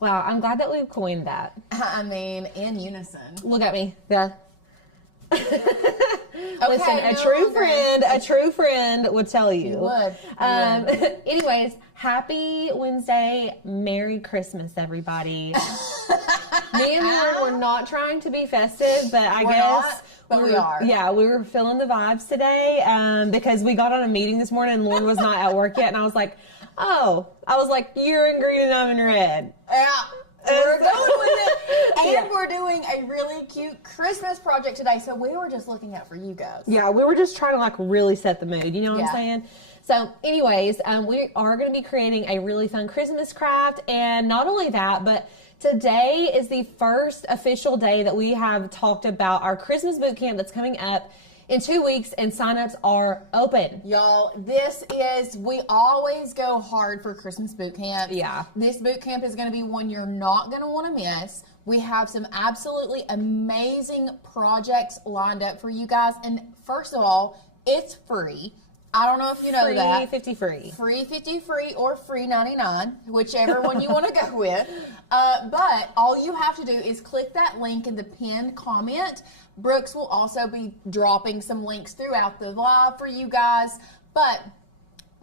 Wow, I'm glad that we've coined that. I mean, in unison. Look at me. Yeah. Listen, Okay, a true friend would tell you. You would. Anyways, happy Wednesday. Merry Christmas, everybody. Me and Lauren were not trying to be festive, but I guess we are. Yeah, we were feeling the vibes today because we got on a meeting this morning and Lauren was not at work yet, and I was like, you're in green and I'm in red. Yeah. We're going with it. And we're doing a really cute Christmas project today. So we were just looking out for you guys. Yeah, we were just trying to really set the mood. You know what I'm saying? So anyways, we are going to be creating a really fun Christmas craft. And not only that, but today is the first official day that we have talked about our Christmas boot camp that's coming up in 2 weeks, and signups are open. Y'all, we always go hard for Christmas boot camp. Yeah. This boot camp is going to be one you're not going to want to miss. We have some absolutely amazing projects lined up for you guys. And first of all, it's free. I don't know if you know that. Free 50 free. Free 50 free or free 99, whichever one you want to go with. But all you have to do is click that link in the pinned comment. Brooks will also be dropping some links throughout the live for you guys. But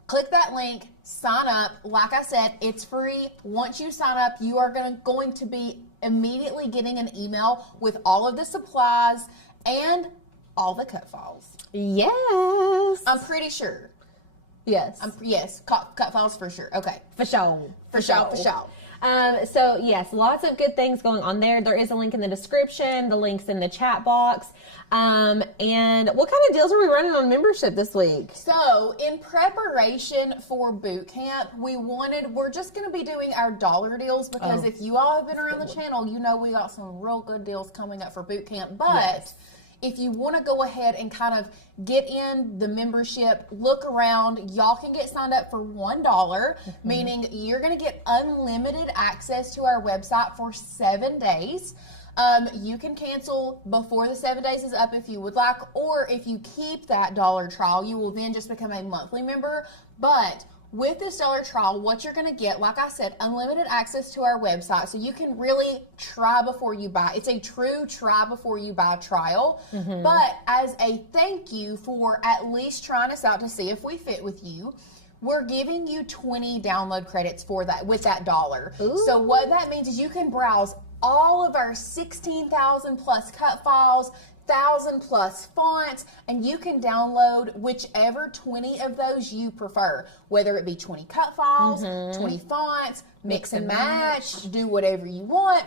click that link, sign up. Like I said, it's free. Once you sign up, you are going to be immediately getting an email with all of the supplies and all the cut files. Yes. I'm pretty sure. Yes. Yes, cut files for sure. Okay. For sure. So yes, lots of good things going on there. There is a link in the description, the link's in the chat box. And what kind of deals are we running on membership this week? So in preparation for boot camp, we're just going to be doing our dollar deals because if you all have been around the channel, you know we got some real good deals coming up for boot camp. But if you want to go ahead and kind of get in the membership, look around, y'all can get signed up for $1, meaning you're going to get unlimited access to our website for 7 days. You can cancel before the 7 days is up if you would like, or if you keep that dollar trial, you will then just become a monthly member. But with this dollar trial, what you're going to get, like I said, unlimited access to our website. So you can really try before you buy. It's a true try before you buy trial. But as a thank you for at least trying us out to see if we fit with you, we're giving you 20 download credits for that with that dollar. Ooh. So what that means is you can browse all of our 16,000 plus cut files, 1,000 plus fonts, and you can download whichever 20 of those you prefer, whether it be 20 cut files, 20 fonts, mix and match, do whatever you want.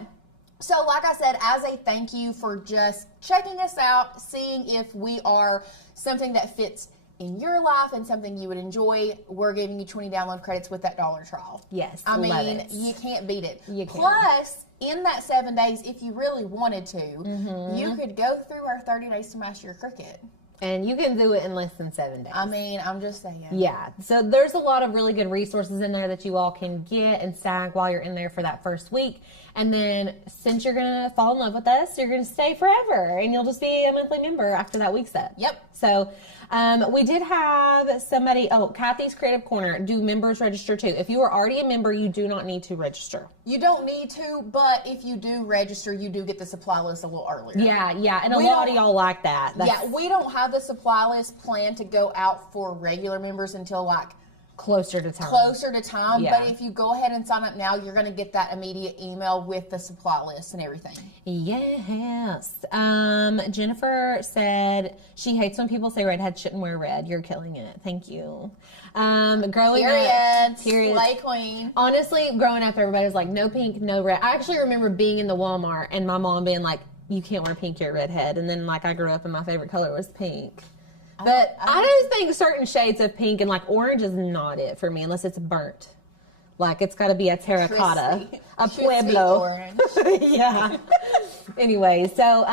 So like I said, as a thank you for just checking us out, seeing if we are something that fits in your life and something you would enjoy, we're giving you 20 download credits with that dollar trial. Yes, I mean, love it. you can't beat it. You can't. Plus, in that 7 days, if you really wanted to, you could go through our 30 days to master your cricket. And you can do it in less than 7 days. I mean, I'm just saying. Yeah. So there's a lot of really good resources in there that you all can get and snag while you're in there for that first week. And then since you're going to fall in love with us, you're going to stay forever and you'll just be a monthly member after that week's up. Yep. So we did have somebody, Kathy's Creative Corner, do members register too? If you are already a member, you do not need to register. You don't need to, but if you do register, you do get the supply list a little earlier. Yeah. And a lot of y'all like that. We don't have the supply list planned to go out for regular members until like closer to time. Yeah. But if you go ahead and sign up now, you're going to get that immediate email with the supply list and everything. Yes. Jennifer said she hates when people say redheads shouldn't wear red. You're killing it. Thank you. Growing up, Slay queen. Honestly, growing up, everybody was like, no pink, no red. I actually remember being in the Walmart and my mom being like, you can't wear pink, you're a redhead. And then like I grew up and my favorite color was pink. But I just think certain shades of pink and like orange is not it for me unless it's burnt. Like it's got to be a terracotta, a pueblo. Orange. Yeah. Anyway, so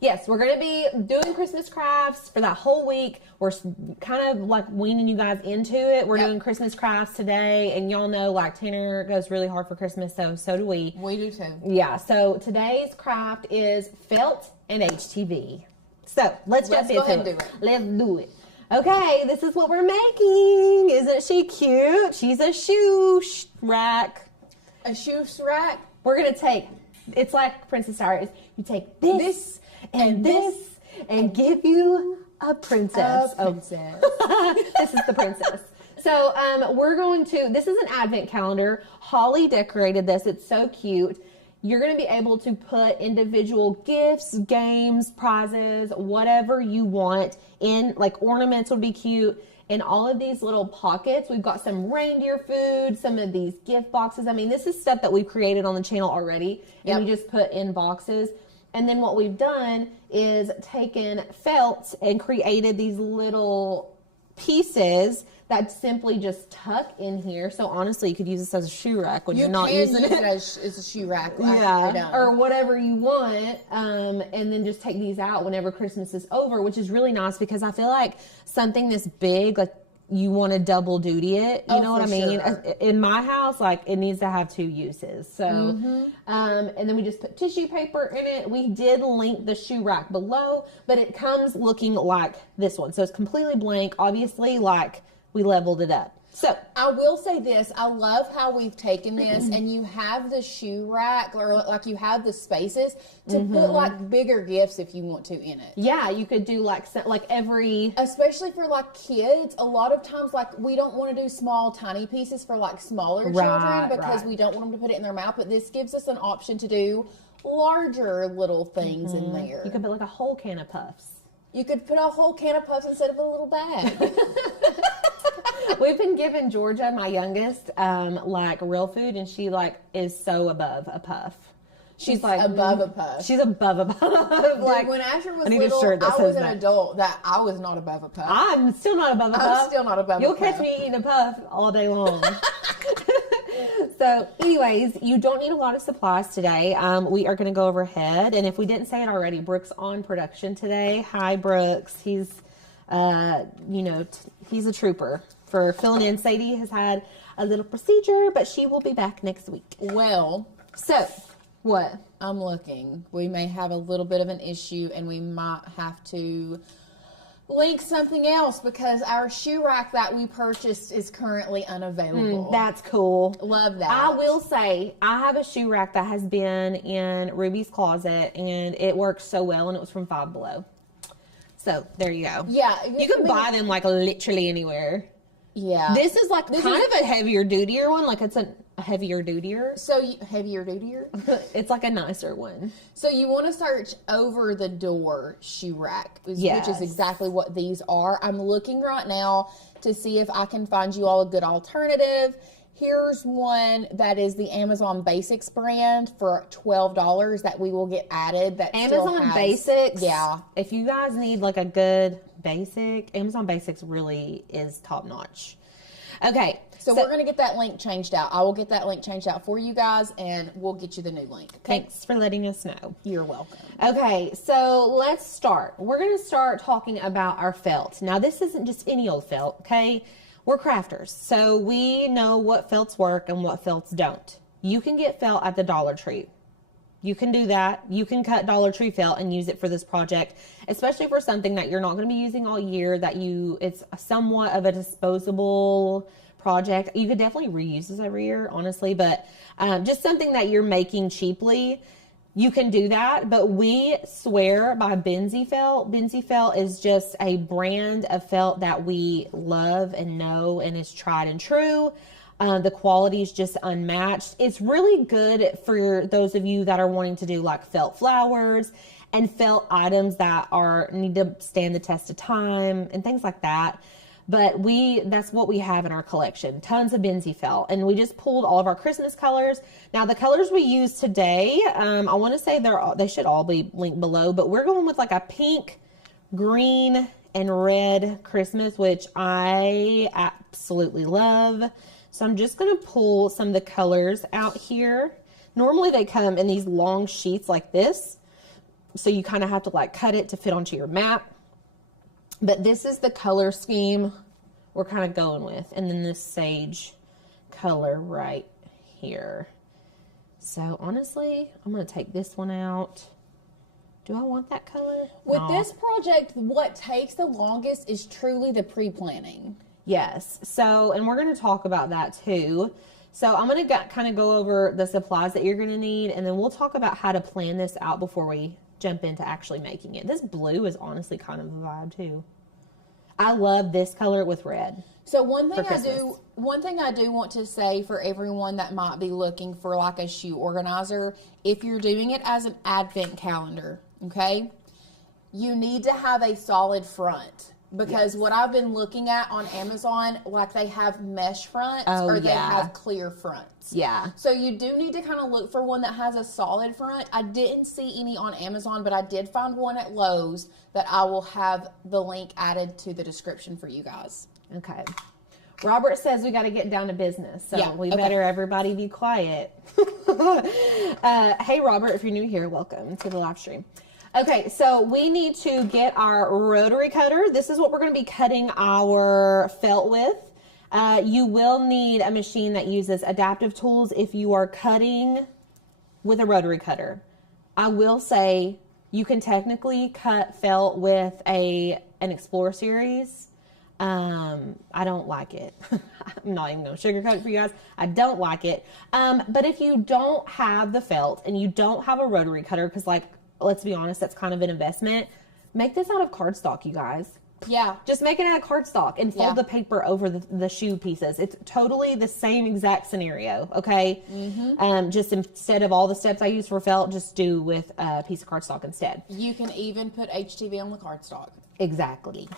yes, we're going to be doing Christmas crafts for that whole week. We're kind of like weaning you guys into it. We're doing Christmas crafts today, and y'all know like Tanner goes really hard for Christmas, so do we. We do too. Yeah. So today's craft is felt and HTV. So let's jump into it. Let's do it. Okay, this is what we're making. Isn't she cute? She's a shoe rack. A shoe rack. We're going to take, it's like Princess Diaries. You take this and give you a princess. A princess. This is the princess. So we're going to, this is an advent calendar. Holly decorated this. It's so cute. You're going to be able to put individual gifts, games, prizes, whatever you want in, like ornaments would be cute. In all of these little pockets, we've got some reindeer food, some of these gift boxes. I mean, this is stuff that we've created on the channel already, and we just put in boxes. And then what we've done is taken felt and created these little pieces that simply just tuck in here. So honestly, you could use this as a shoe rack when you're not using it. As a shoe rack. Yeah, or whatever you want. And then just take these out whenever Christmas is over, which is really nice because I feel like something this big, like you want to double duty it. You know what I mean? Sure. In my house, like it needs to have 2 uses. So, and then we just put tissue paper in it. We did link the shoe rack below, but it comes looking like this one. So it's completely blank. Obviously, like we leveled it up. So I will say this, I love how we've taken this and you have the shoe rack, or like you have the spaces to put like bigger gifts if you want to in it. Yeah, you could do like every, especially for like kids, a lot of times like we don't want to do small tiny pieces for like smaller children because we don't want them to put it in their mouth, but this gives us an option to do larger little things in there. You could put like a whole can of puffs. You could put a whole can of puffs instead of a little bag. We've been giving Georgia, my youngest, like real food, and she like is so above a puff. She's like above a puff. She's above a puff. Like when Asher was little, I was an adult that I was not above a puff. I'm still not above a puff. I'm still not above a puff. You'll catch me eating a puff all day long. So, anyways, you don't need a lot of supplies today. We are going to go overhead, and if we didn't say it already, Brooke's on production today. Hi, Brooks. He's, he's a trooper for filling in. Sadie has had a little procedure, but she will be back next week. Well, so what? I'm looking. We may have a little bit of an issue, and we might have to link something else because our shoe rack that we purchased is currently unavailable. That's cool. Love that. I will say I have a shoe rack that has been in Ruby's closet, and it works so well, and it was from Five Below. So there you go. Yeah, you can buy them like literally anywhere. Yeah, this is like kind of a heavier dutier one. Like it's a heavier dutier. So heavier dutier. It's like a nicer one. So you want to search over the door shoe rack, which is exactly what these are. I'm looking right now to see if I can find you all a good alternative. Here's one that is the Amazon Basics brand for $12 that we will get added. That Amazon Basics. Yeah. If you guys need like a good basic, Amazon Basics really is top notch. Okay. So we're going to get that link changed out. I will get that link changed out for you guys, and we'll get you the new link. Okay? Thanks for letting us know. You're welcome. Okay, so let's start. We're going to start talking about our felt. Now, this isn't just any old felt, okay? We're crafters, so we know what felts work and what felts don't. You can get felt at the Dollar Tree. You can do that. You can cut Dollar Tree felt and use it for this project, especially for something that you're not going to be using all year, it's somewhat of a disposable project. You could definitely reuse this every year, honestly, but just something that you're making cheaply, you can do that. But we swear by Benzie Felt. Benzie Felt is just a brand of felt that we love and know and is tried and true. The quality is just unmatched. It's really good for those of you that are wanting to do like felt flowers and felt items that need to stand the test of time and things like that. But that's what we have in our collection. Tons of Benzie felt. And we just pulled all of our Christmas colors. Now the colors we use today, I want to say they should all be linked below, but we're going with like a pink, green, and red Christmas, which I absolutely love. So I'm just going to pull some of the colors out here. Normally they come in these long sheets like this. So you kind of have to like cut it to fit onto your map. But this is the color scheme we're kind of going with. And then this sage color right here. So honestly, I'm going to take this one out. Do I want that color? With this project, what takes the longest is truly the pre-planning. Yes. So, and we're going to talk about that too. So I'm going to kind of go over the supplies that you're going to need, and then we'll talk about how to plan this out before we jump into actually making it. This blue is honestly kind of a vibe too. I love this color with red. So one thing I do want to say for everyone that might be looking for like a shoe organizer, if you're doing it as an advent calendar, okay, you need to have a solid front. Because what I've been looking at on Amazon, like they have mesh fronts or they have clear fronts. Yeah. So you do need to kind of look for one that has a solid front. I didn't see any on Amazon, but I did find one at Lowe's that I will have the link added to the description for you guys. Okay. Robert says we got to get down to business, so we better everybody be quiet. Hey, Robert, if you're new here, welcome to the live stream. Okay, so we need to get our rotary cutter. This is what we're going to be cutting our felt with. You will need a machine that uses adaptive tools if you are cutting with a rotary cutter. I will say you can technically cut felt with an Explorer series. I don't like it. I'm not even going to sugarcoat it for you guys. I don't like it. But if you don't have the felt and you don't have a rotary cutter, because like, let's be honest, that's kind of an investment. Make this out of cardstock, you guys. Yeah. Just make it out of cardstock and fold the paper over the shoe pieces. It's totally the same exact scenario, okay? Mm-hmm. Just instead of all the steps I use for felt, just do with a piece of cardstock instead. You can even put HTV on the cardstock. Exactly.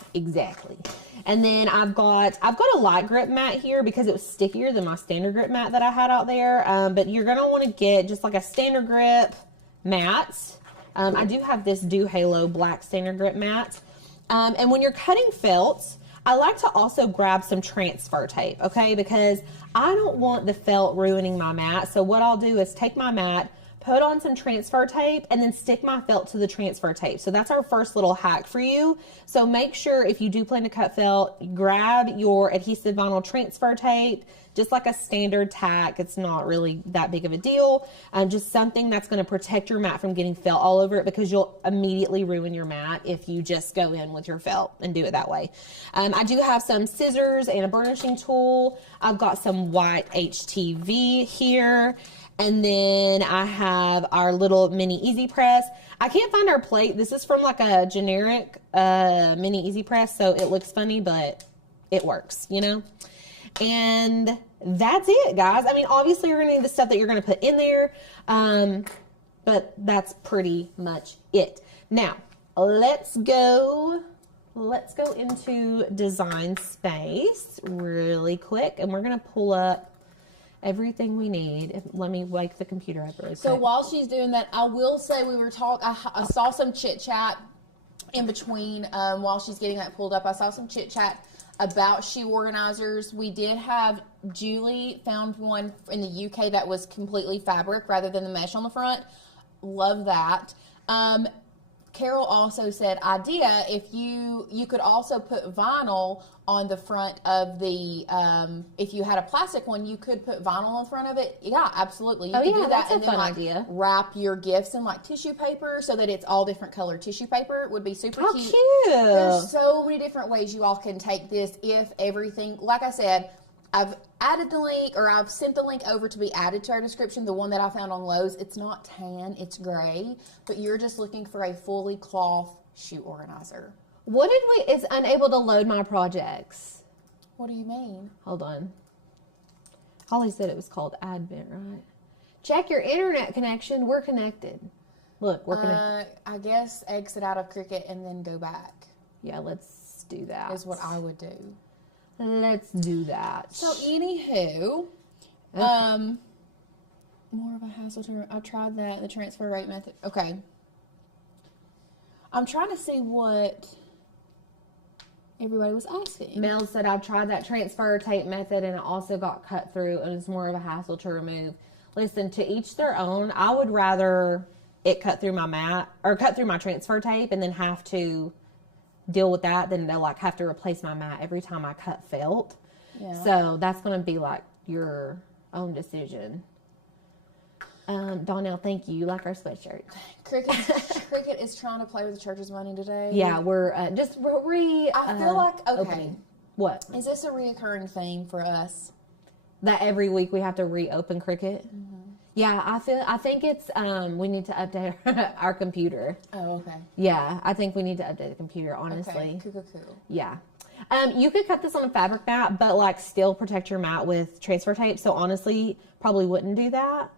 And then I've got a light grip mat here because it was stickier than my standard grip mat that I had out there. But you're going to want to get just like a standard grip mat. I do have this Do Halo black standard grip mat. And when you're cutting felts, I like to also grab some transfer tape, okay? Because I don't want the felt ruining my mat. So what I'll do is take my mat, put on some transfer tape, and then stick my felt to the transfer tape. So that's our first little hack for you. So make sure if you do plan to cut felt, grab your adhesive vinyl transfer tape, just like a standard tack. It's not really that big of a deal. Just something that's going to protect your mat from getting felt all over it, because you'll immediately ruin your mat if you just go in with your felt and do it that way. I do have some scissors and a burnishing tool. I've got some white HTV here. And then I have our little mini easy press. I can't find our plate. This is from like a generic mini easy press, so it looks funny, but it works, you know? And that's it, guys. I mean, obviously you're going to need the stuff that you're going to put in there, but that's pretty much it. Now, let's go into Design Space really quick, and we're going to pull up everything we need. Let me wake the computer up really quick. So while she's doing that, I will say I saw some chit chat in between while she's getting that pulled up. I saw some chit chat about shoe organizers. We did have Julie found one in the UK that was completely fabric rather than the mesh on the front. Love that. Carol also said, idea, if you could also put vinyl on the front of the, if you had a plastic one, you could put vinyl on the front of it. Yeah, absolutely. You could do that, that's and a then fun idea. Wrap your gifts in like tissue paper so that it's all different color tissue paper. It would be super How cute. cute. There's so many different ways you all can take this if everything, like I said, I've added the link, or I've sent the link over to be added to our description. The one that I found on Lowe's, it's not tan, it's gray, but you're just looking for a fully cloth shoe organizer. What did we, it's unable to load my projects. What do you mean? Hold on. Holly said it was called Advent, right? Check your internet connection. We're connected. Look, we're connected. I guess exit out of Cricut and then go back. Yeah, let's do that. Is what I would do. Let's do that. So, anywho, more of a hassle to. I tried that, the transfer rate method. Okay. I'm trying to see what everybody was asking. Mel said, I tried that transfer tape method and it also got cut through and it's more of a hassle to remove. Listen, to each their own. I would rather it cut through my mat or cut through my transfer tape and then have to deal with that than to like have to replace my mat every time I cut felt. Yeah. So that's going to be like your own decision. Donnell, thank you. You like our sweatshirt. Cricket is trying to play with the church's money today. Yeah, we're I feel like, okay. Opening. What? Is this a reoccurring theme for us? That every week we have to reopen Cricut. Yeah, I think it's we need to update our computer. Oh, okay. Yeah, I think we need to update the computer, honestly. Okay, cool. Yeah. You could cut this on a fabric mat, but like still protect your mat with transfer tape. So honestly, probably wouldn't do that.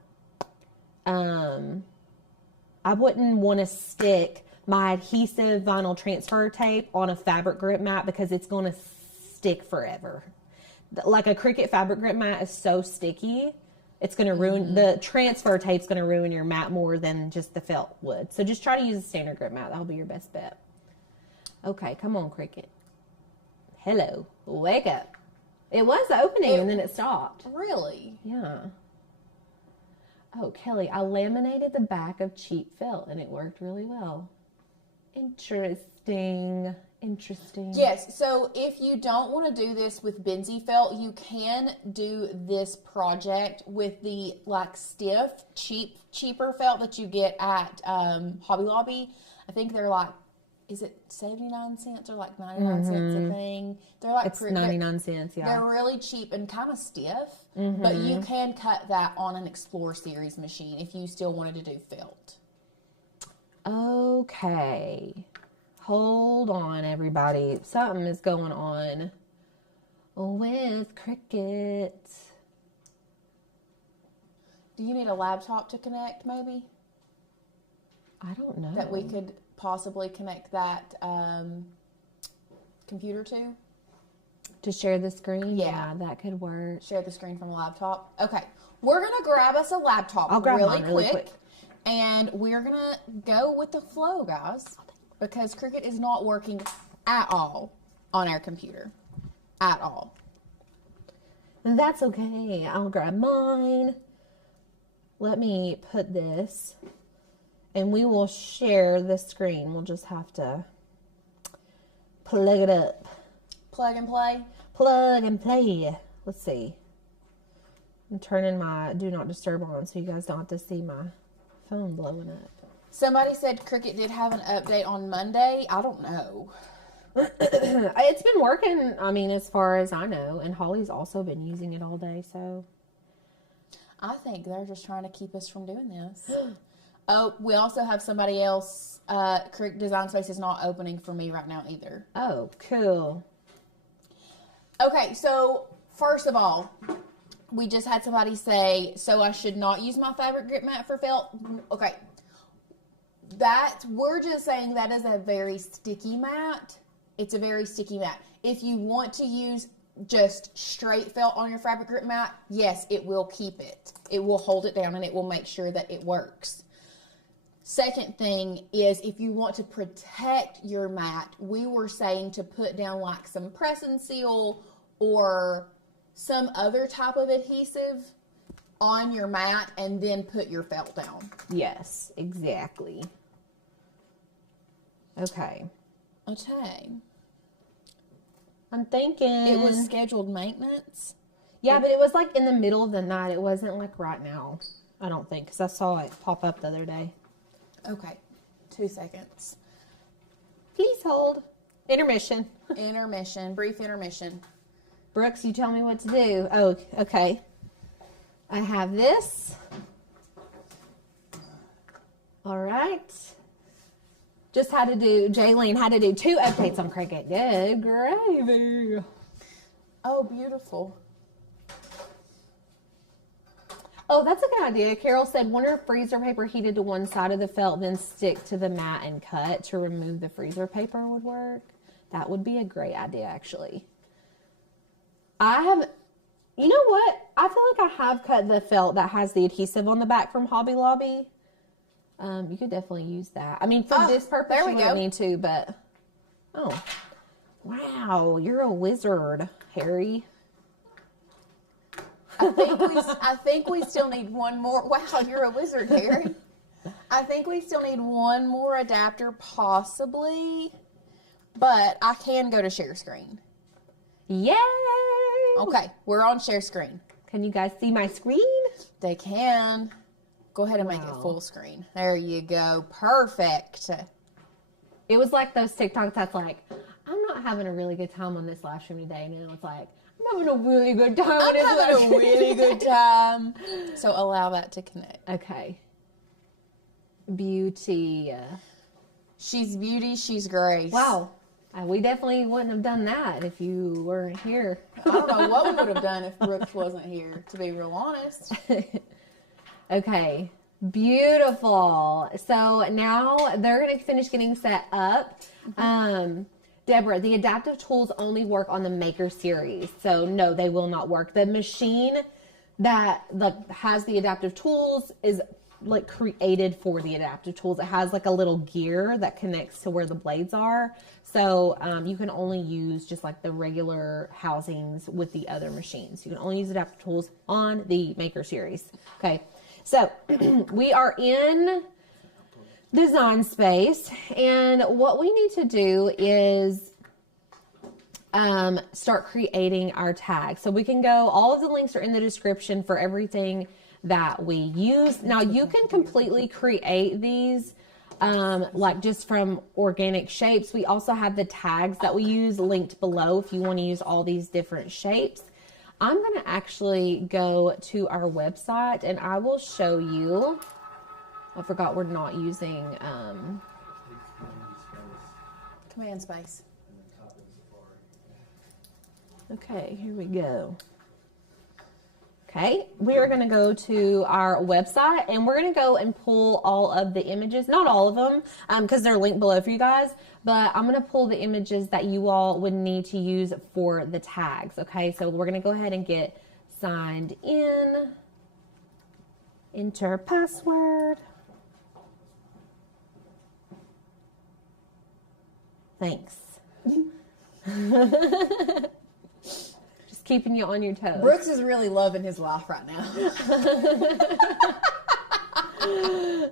I wouldn't want to stick my adhesive vinyl transfer tape on a fabric grip mat because it's going to stick forever. Like a Cricut fabric grip mat is so sticky, it's going to ruin, the transfer tape's going to ruin your mat more than just the felt would. So just try to use a standard grip mat. That'll be your best bet. Okay, come on, Cricut. Hello, wake up. It was opening and then it stopped. Really? Yeah. Oh, Kelly, I laminated the back of cheap felt and it worked really well. Interesting. Yes, so if you don't want to do this with Benzie felt, you can do this project with the like stiff, cheaper felt that you get at Hobby Lobby. I think they're like, is it 79 cents or like 99 cents a thing? They're like, it's 99 cents, yeah. They're really cheap and kind of stiff, but you can cut that on an Explore Series machine if you still wanted to do felt. Okay. Hold on, everybody. Something is going on with Cricut. Do you need a laptop to connect, maybe? I don't know. That we could possibly connect that computer to? To share the screen? Yeah. That could work. Share the screen from a laptop? Okay. We're going to grab us a laptop I'll grab really mine really quick. And we're going to go with the flow, guys. Because Cricut is not working at all on our computer. At all. That's okay. I'll grab mine. Let me put this. And we will share the screen. We'll just have to plug it up. Plug and play? Plug and play. Let's see. I'm turning my Do Not Disturb on so you guys don't have to see my phone blowing up. Somebody said Cricut did have an update on Monday. I don't know. It's been working, I mean, as far as I know. And Holly's also been using it all day, so. I think they're just trying to keep us from doing this. Oh, we also have somebody else. Cricut Design Space is not opening for me right now either. Oh, cool. Okay, so first of all, we just had somebody say, so I should not use my fabric grip mat for felt. Okay. We're just saying that is a very sticky mat. It's a very sticky mat. If you want to use just straight felt on your fabric grip mat, yes, it will keep it. It will hold it down and it will make sure that it works. Second thing is if you want to protect your mat, we were saying to put down like some press and seal or some other type of adhesive on your mat and then put your felt down. Yes, exactly. Okay. I'm thinking. It was scheduled maintenance? Yeah, but it was like in the middle of the night. It wasn't like right now, I don't think, because I saw it pop up the other day. Okay. 2 seconds. Please hold. Intermission. Brief intermission. Brooks, you tell me what to do. Oh, okay. I have this. All right. Jaylene had to do 2 updates on Cricut. Good gravy. Oh, beautiful. Oh, that's a good idea. Carol said, wonder if freezer paper heated to one side of the felt, then stick to the mat and cut to remove the freezer paper would work. That would be a great idea, actually. You know what? I feel like I have cut the felt that has the adhesive on the back from Hobby Lobby. You could definitely use that. I mean, for this purpose, you wouldn't need to, but... Oh. Wow, you're a wizard, Harry. I think we still need one more. Wow, you're a wizard, Harry. I think we still need one more adapter, possibly. But I can go to share screen. Yay! Okay, we're on share screen. Can you guys see my screen? They can. Go ahead and make it full screen. There you go. Perfect. It was like those TikToks that's like, I'm not having a really good time on this live stream today. And then it's like, I'm having a really good time. I'm having a really good time. So allow that to connect. Okay. Beauty. She's beauty, she's grace. Wow. We definitely wouldn't have done that if you weren't here. I don't know what we would have done if Brooks wasn't here, to be real honest. Okay. Beautiful. So now they're going to finish getting set up. Deborah, the adaptive tools only work on the Maker series. So no, they will not work. The machine that has the adaptive tools is like created for the adaptive tools. It has like a little gear that connects to where the blades are. So you can only use just like the regular housings with the other machines. You can only use adaptive tools on the Maker series. Okay. So we are in Design Space, and what we need to do is start creating our tags. So we can go, all of the links are in the description for everything that we use. Now you can completely create these like just from organic shapes. We also have the tags that we use linked below if you want to use all these different shapes. I'm going to actually go to our website and I will show you. I forgot we're not using Command space. Okay, here we go. Okay, we are going to go to our website and we're going to go and pull all of the images, not all of them, because they're linked below for you guys, but I'm going to pull the images that you all would need to use for the tags. Okay, so we're going to go ahead and get signed in, enter password. Thanks. Keeping you on your toes. Brooks is really loving his life right now.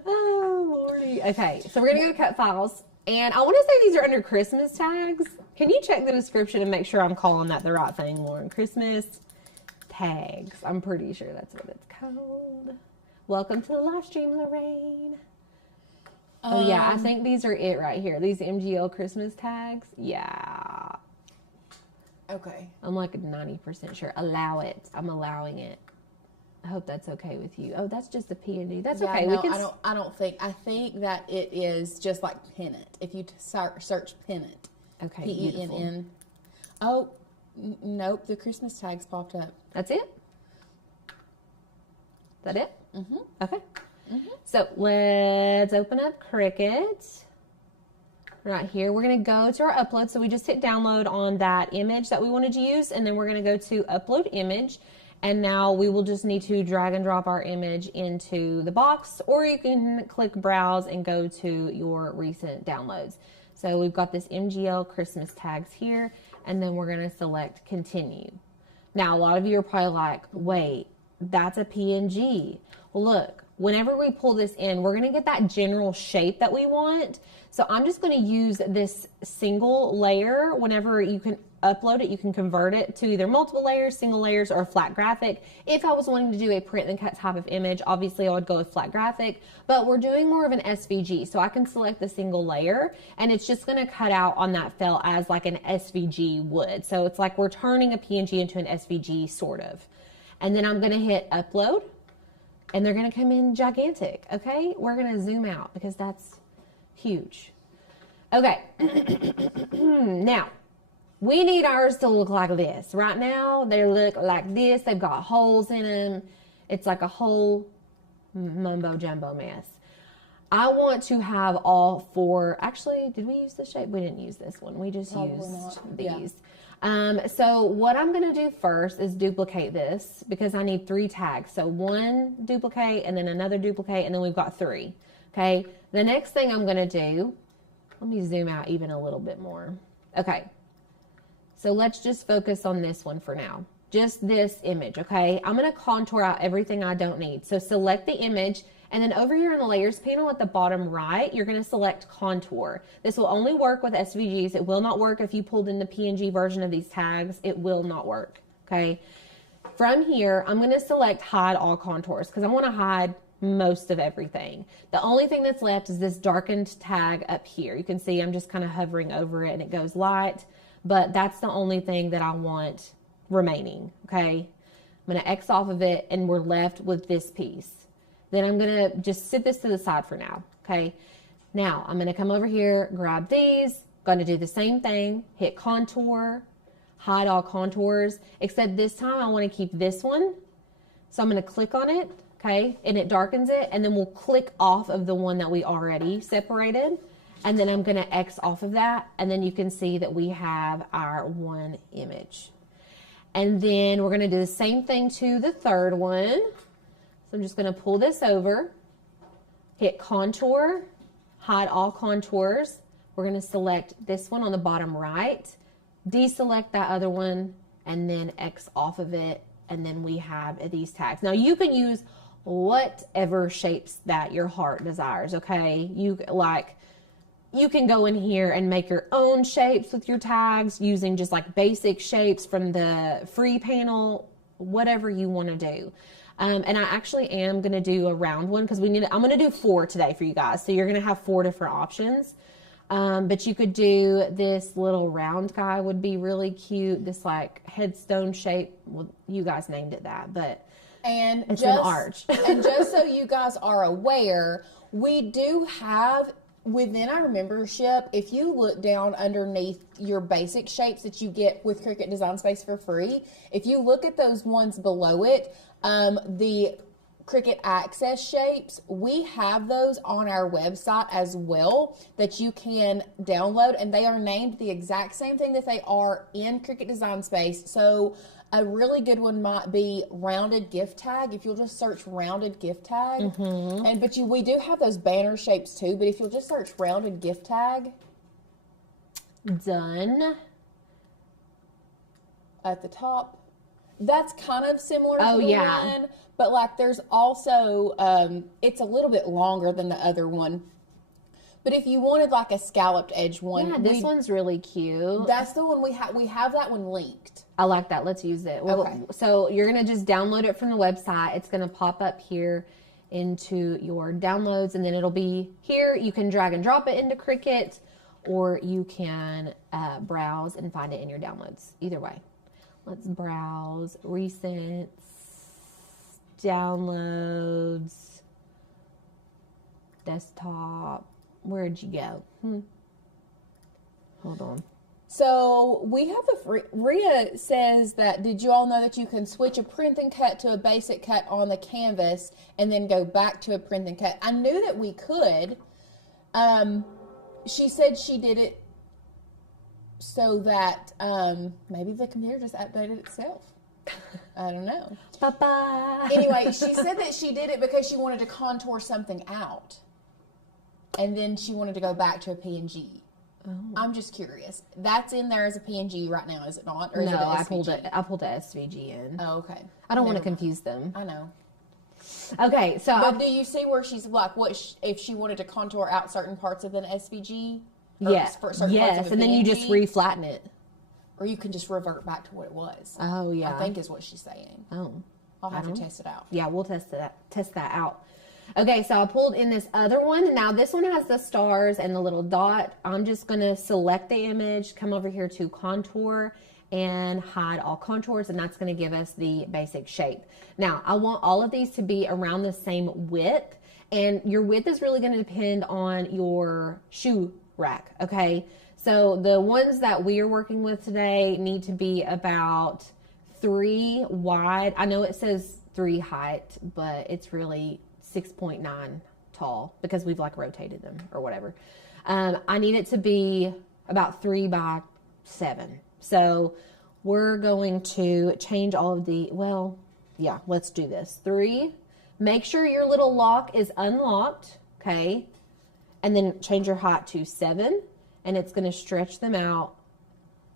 Oh, Lordy. Okay, so we're going to go to cut files. And I want to say these are under Christmas tags. Can you check the description and make sure I'm calling that the right thing, Lauren? Christmas tags. I'm pretty sure that's what it's called. Welcome to the live stream, Lorraine. Oh, yeah, I think these are it right here. These MGL Christmas tags. Yeah. Okay. I'm like 90% sure. Allow it. I'm allowing it. I hope that's okay with you. Oh, that's just a PNG. That's okay. No, we can. I think that it is just like pennant. If you search pennant. Okay. PENN. Oh, nope. The Christmas tags popped up. That's it? Is that it? Mm-hmm. Okay. Mm-hmm. So let's open up Cricut. Right here, we're going to go to our upload. So we just hit download on that image that we wanted to use, and then we're going to go to upload image. And now we will just need to drag and drop our image into the box, or you can click browse and go to your recent downloads. So we've got this MGL Christmas tags here, and then we're going to select continue. Now, a lot of you are probably like, wait, that's a PNG. Well, look, whenever we pull this in, we're going to get that general shape that we want. So I'm just going to use this single layer. Whenever you can upload it, you can convert it to either multiple layers, single layers, or a flat graphic. If I was wanting to do a print and cut type of image, obviously I would go with flat graphic, but we're doing more of an SVG. So I can select the single layer and it's just going to cut out on that felt as like an SVG would. So it's like we're turning a PNG into an SVG sort of. And then I'm going to hit upload. And they're going to come in gigantic, okay? We're going to zoom out because that's huge. Okay. Now, we need ours to look like this. Right now, they look like this. They've got holes in them. It's like a whole mumbo-jumbo mess. I want to have all four. Actually, did we use this shape? We didn't use this one. We just used these. Yeah. So what I'm going to do first is duplicate this because I need 3 tags. So 1 duplicate and then another duplicate, and then we've got 3. Okay. The next thing I'm going to do, let me zoom out even a little bit more. Okay. So let's just focus on this one for now. Just this image. Okay. I'm going to contour out everything I don't need. So select the image. And then over here in the layers panel at the bottom right, you're going to select contour. This will only work with SVGs. It will not work if you pulled in the PNG version of these tags. It will not work. Okay. From here, I'm going to select hide all contours because I want to hide most of everything. The only thing that's left is this darkened tag up here. You can see I'm just kind of hovering over it and it goes light, but that's the only thing that I want remaining, okay? I'm going to X off of it, and we're left with this piece. Then I'm going to just sit this to the side for now, okay? Now, I'm going to come over here, grab these, going to do the same thing, hit contour, hide all contours, except this time I want to keep this one. So I'm going to click on it, okay? And it darkens it, and then we'll click off of the one that we already separated. And then I'm going to X off of that, and then you can see that we have our one image. And then we're going to do the same thing to the third one. So I'm just going to pull this over, hit contour, hide all contours. We're going to select this one on the bottom right, deselect that other one, and then X off of it. And then we have these tags. Now you can use whatever shapes that your heart desires, okay? You can go in here and make your own shapes with your tags using just like basic shapes from the free panel, whatever you want to do. And I actually am going to do a round one because I'm going to do 4 today for you guys. So you're going to have 4 different options. But you could do this little round guy would be really cute. This like headstone shape. Well, you guys named it that, but it's an arch. And just so you guys are aware, we do have within our membership, if you look down underneath your basic shapes that you get with Cricut Design Space for free, if you look at those ones below it, the Cricut Access shapes, we have those on our website as well that you can download, and they are named the exact same thing that they are in Cricut Design Space. So a really good one might be rounded gift tag. If you'll just search rounded gift tag, we do have those banner shapes too. But if you'll just search rounded gift tag, done at the top, that's kind of similar. Oh to the yeah, one, but like there's also it's a little bit longer than the other one. But if you wanted like a scalloped edge one, yeah, this one's really cute. That's the one we have. We have that one linked. I like that. Let's use it. Okay. So you're going to just download it from the website. It's going to pop up here into your downloads, and then it'll be here. You can drag and drop it into Cricut, or you can browse and find it in your downloads. Either way. Let's browse recent downloads, desktop. Where'd you go? Hold on. So we have Rhea says that, did you all know that you can switch a print and cut to a basic cut on the canvas and then go back to a print and cut? I knew that we could. She said she did it so that maybe the computer just updated itself. I don't know. Bye-bye. Anyway, she said that she did it because she wanted to contour something out. And then she wanted to go back to a PNG. Oh. I'm just curious. That's in there as a PNG right now, is it not? Or is no, it I pulled the SVG in. Oh, okay. I don't want to confuse them. I know. Okay, so but do you see where she's like, if she wanted to contour out certain parts of an SVG? Yes, yes, and then you just reflatten it. Or you can just revert back to what it was. Oh, yeah. I think is what she's saying. Oh. I'll have to test it out. Yeah, we'll test that out. Okay, so I pulled in this other one. Now, this one has the stars and the little dot. I'm just going to select the image, come over here to contour, and hide all contours, and that's going to give us the basic shape. Now, I want all of these to be around the same width, and your width is really going to depend on your shoe rack, okay? So the ones that we are working with today need to be about 3 wide. I know it says 3 height, but it's really 6.9 tall because we've like rotated them or whatever. I need it to be about 3 by 7. So we're going to change all of the, let's do this. 3, make sure your little lock is unlocked, okay? And then change your height to 7, and it's going to stretch them out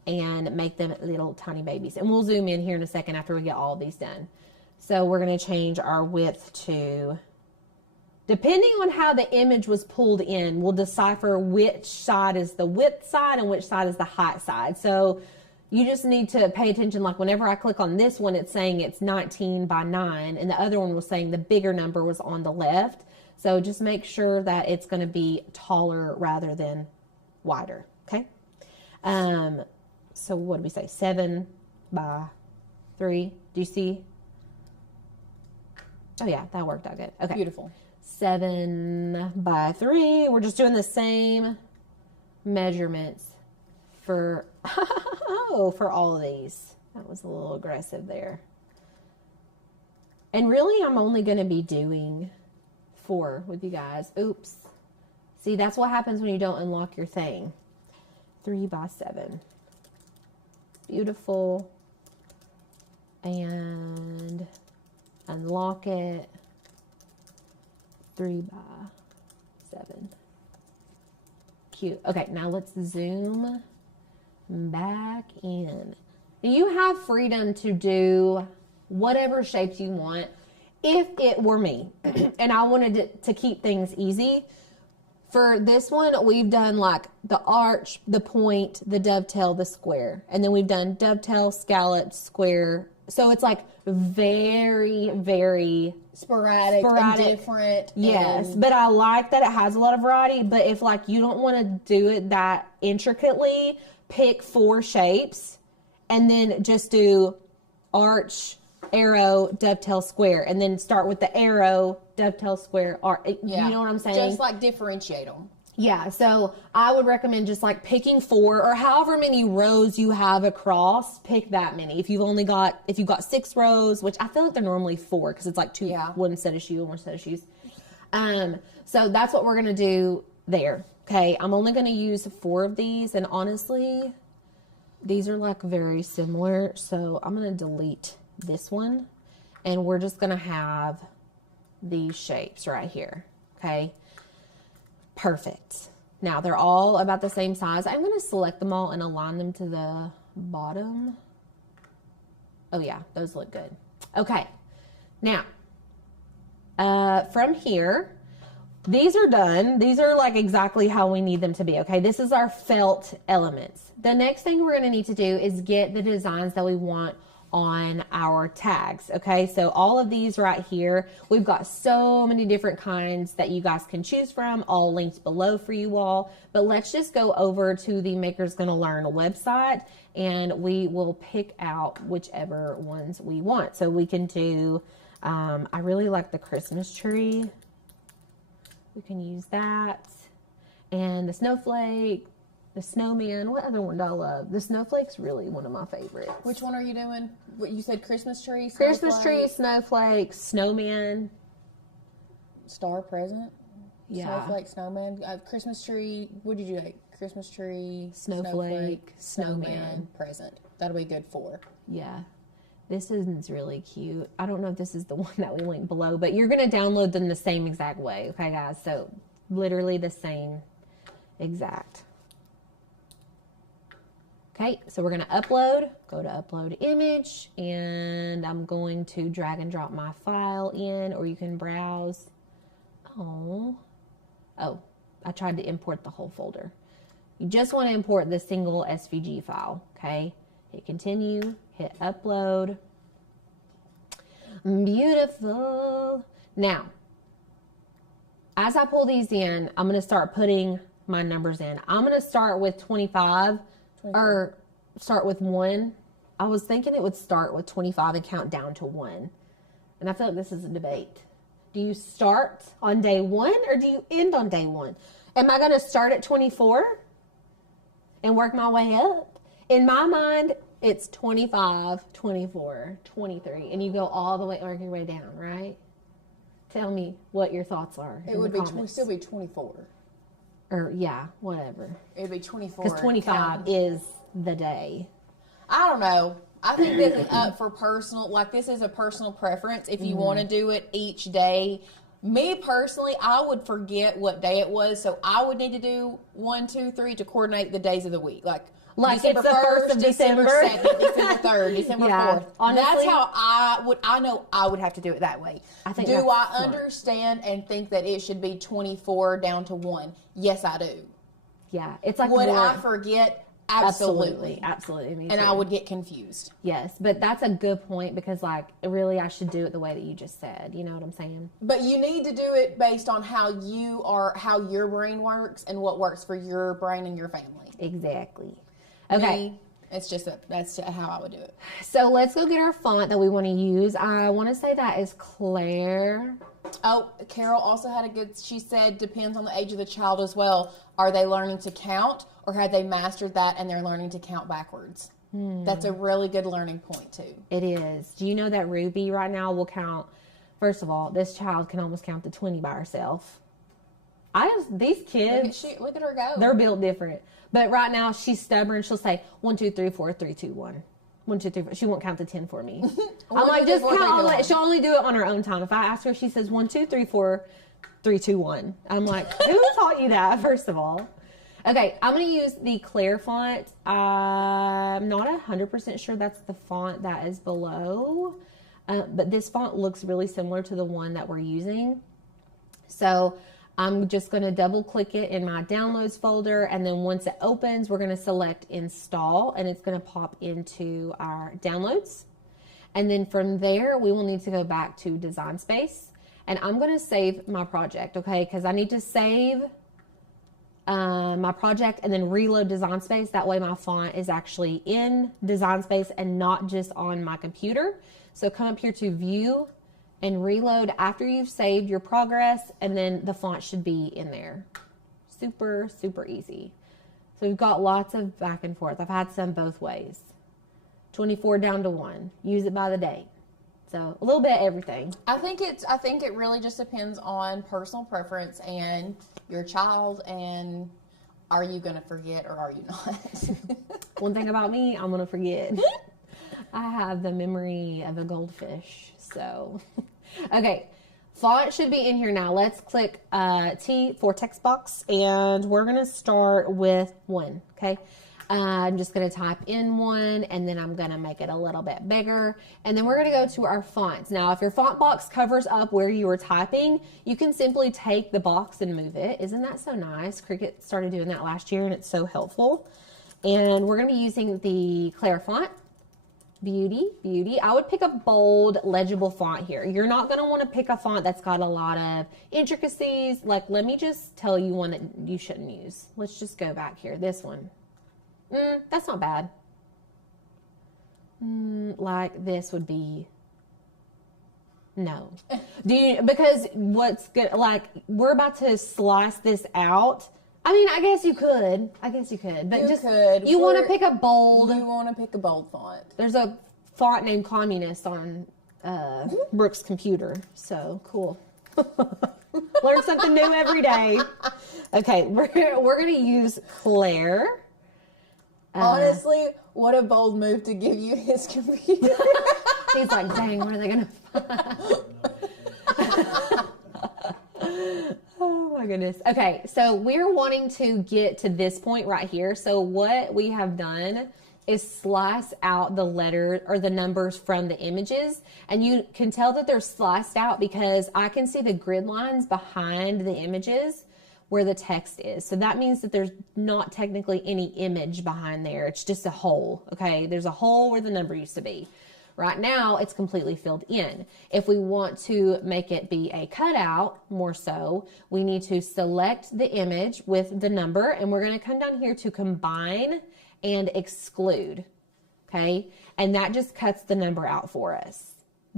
and make them little tiny babies. And we'll zoom in here in a second after we get all of these done. So we're going to change our width to, depending on how the image was pulled in, we'll decipher which side is the width side and which side is the height side. So you just need to pay attention. Like whenever I click on this one, it's saying it's 19 by 9, and the other one was saying the bigger number was on the left. So just make sure that it's going to be taller rather than wider, okay? So what do we say? 7 by 3. Do you see? Oh yeah, that worked out good. Okay. Beautiful. 7 by 3. We're just doing the same measurements for for all of these. That was a little aggressive there. And really, I'm only going to be doing 4 with you guys. Oops. See, that's what happens when you don't unlock your thing. 3 by 7. Beautiful. And unlock it. 3 by 7. Cute. Okay, now let's zoom back in. You have freedom to do whatever shapes you want. If it were me and I wanted to keep things easy, for this one, we've done like the arch, the point, the dovetail, the square. And then we've done dovetail, scallop, square. So it's like very, very sporadic. And different. Yes, but I like that it has a lot of variety. But if like you don't want to do it that intricately, pick 4 shapes and then just do arch, arrow, dovetail, square, and then start with the arrow, dovetail, square, arch. You know what I'm saying? Just like differentiate them. Yeah, so I would recommend just like picking 4 or however many rows you have across, pick that many. If you've got 6 rows, which I feel like they're normally 4 because it's like 2, one set of shoe and one set of shoes. So that's what we're going to do there. Okay, I'm only going to use 4 of these, and honestly, these are like very similar. So I'm going to delete this one, and we're just going to have these shapes right here. Okay. Perfect. Now they're all about the same size. I'm going to select them all and align them to the bottom. Oh yeah, those look good. Okay. Now, from here, these are done. These are like exactly how we need them to be. Okay. This is our felt elements. The next thing we're going to need to do is get the designs that we want on our tags. Okay, so all of these right here, we've got so many different kinds that you guys can choose from, all linked below for you all. But let's just go over to the Makers Gonna Learn website and we will pick out whichever ones we want. So we can do, I really like the Christmas tree. We can use that. And the snowflake, the snowman. What other one do I love? The snowflake's really one of my favorites. Which one are you doing? What you said, Christmas tree, snowflake? Christmas tree, snowflake, snowman. Star present? Yeah. Snowflake, snowman. Christmas tree, what did you like? Christmas tree, snowflake, snowman. Present. That'll be good for. Yeah. This is really cute. I don't know if this is the one that we link below, but you're going to download them the same exact way. Okay, guys? So literally the same exact. Okay, so we're going to upload, go to upload image, and I'm going to drag and drop my file in, or you can browse. Oh, I tried to import the whole folder. You just want to import the single SVG file, okay? Hit continue, hit upload. Beautiful. Now, as I pull these in, I'm going to start putting my numbers in. I'm going to start with 25. Or start with 1. I was thinking it would start with 25 and count down to 1. And I feel like this is a debate. Do you start on day 1 or do you end on day 1? Am I going to start at 24 and work my way up? In my mind, it's 25, 24, 23. And you go all the way, work your way down, right? Tell me what your thoughts are. It would still be 24. Or, yeah, whatever. It'd be 24. Because 25 is the day. I don't know. I think this is up for personal, like this is a personal preference. If you want to do it each day. Me personally, I would forget what day it was. So I would need to do 1, 2, 3 to coordinate the days of the week. Like December it's the 1st of December 2nd, December 3rd, December 4th. Honestly, that's how I know I would have to do it that way. Do I understand and think that it should be 24 down to 1? Yes, I do. Yeah. It's like would I forget? Absolutely. Absolutely. And I would get confused. Yes, but that's a good point because like really I should do it the way that you just said. You know what I'm saying? But you need to do it based on how your brain works and what works for your brain and your family. Exactly. Okay. It's just that's how I would do it. So let's go get our font that we want to use. I want to say that is Claire. Oh, Carol also had a good, she said, depends on the age of the child as well. Are they learning to count, or have they mastered that and they're learning to count backwards? That's a really good learning point too. It is. Do you know that Ruby right now will count? First of all, this child can almost count to 20 by herself. These kids, Look at her go. they're built different. But right now she's stubborn. She'll say 1, 2, 3, 4, 3, 2, 1. 1, 2, 3, 4. She won't count to 10 for me. I'm like, just count on it. She'll only do it on her own time. If I ask her, she says 1, 2, 3, 4, 3, 2, 1. I'm like, who taught you that, first of all? Okay, I'm going to use the Claire font. I'm not 100% sure that's the font that is below. But this font looks really similar to the one that we're using. So I'm just going to double click it in my downloads folder. And then once it opens, we're going to select install. And it's going to pop into our downloads. And then from there, we will need to go back to Design Space. And I'm going to save my project, okay? Because I need to save my project and then reload Design Space. That way my font is actually in Design Space and not just on my computer. So come up here to View and Reload after you've saved your progress, and then the font should be in there. Super, super easy. So we've got lots of back and forth. I've had some both ways. 24 down to 1. Use it by the day. So a little bit of everything. I think it really just depends on personal preference and your child, and are you going to forget or are you not? One thing about me, I'm going to forget. I have the memory of a goldfish. So, okay. Font should be in here now. Let's click T for text box, and we're going to start with 1, okay? I'm just going to type in 1, and then I'm going to make it a little bit bigger. And then we're going to go to our fonts. Now, if your font box covers up where you were typing, you can simply take the box and move it. Isn't that so nice? Cricut started doing that last year, and it's so helpful. And we're going to be using the Claire font. Beauty, beauty. I would pick a bold, legible font here. You're not going to want to pick a font that's got a lot of intricacies. Like, let me just tell you one that you shouldn't use. Let's just go back here. This one. That's not bad. Like this would be, no. Because what's good, like we're about to slice this out. I mean, I guess you could. But you want to pick a bold. You want to pick a bold font. There's a font named Communist on Brooke's computer. So cool. Learn something new every day. Okay, we're going to use Claire. Honestly, what a bold move to give you his computer. He's like, dang, what are they going to find? Oh my goodness. Okay, so we're wanting to get to this point right here. So what we have done is slice out the letters or the numbers from the images. And you can tell that they're sliced out because I can see the grid lines behind the images where the text is. So that means that there's not technically any image behind there. It's just a hole, okay? There's a hole where the number used to be. Right now, it's completely filled in. If we want to make it be a cutout, more so, we need to select the image with the number, and we're going to come down here to combine and exclude, okay? And that just cuts the number out for us.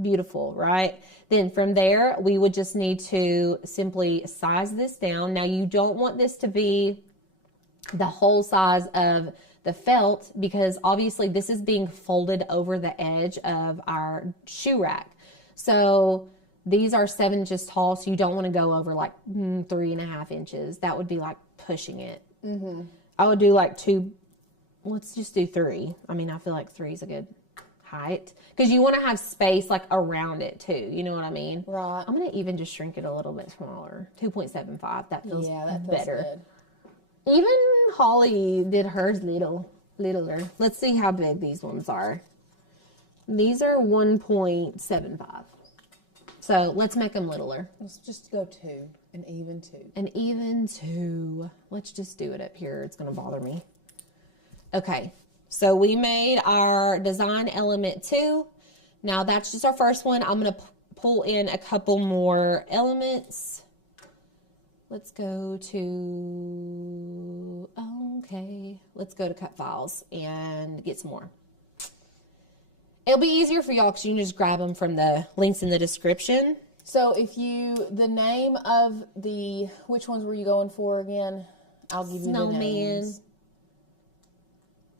Beautiful, right? Then from there, we would just need to simply size this down. Now, you don't want this to be the whole size of the felt because obviously this is being folded over the edge of our shoe rack. So these are 7 inches tall, so you don't want to go over like 3.5 inches. That would be like pushing it. I would do like 2. Let's just do 3. I mean, I feel like 3 is a good height because you want to have space like around it too. You know what I mean? Right. I'm going to even just shrink it a little bit smaller. 2.75. That feels better. Good. Even Holly did hers littler. Let's see how big these ones are. These are 1.75. So let's make them littler. Let's just go 2, an even 2. An even 2. Let's just do it up here. It's going to bother me. Okay. So we made our design element 2. Now that's just our first one. I'm going to pull in a couple more elements. Let's go to, Okay, let's go to cut files and get some more. It'll be easier for y'all because you can just grab them from the links in the description. So the name of which ones were you going for again? I'll give you the names.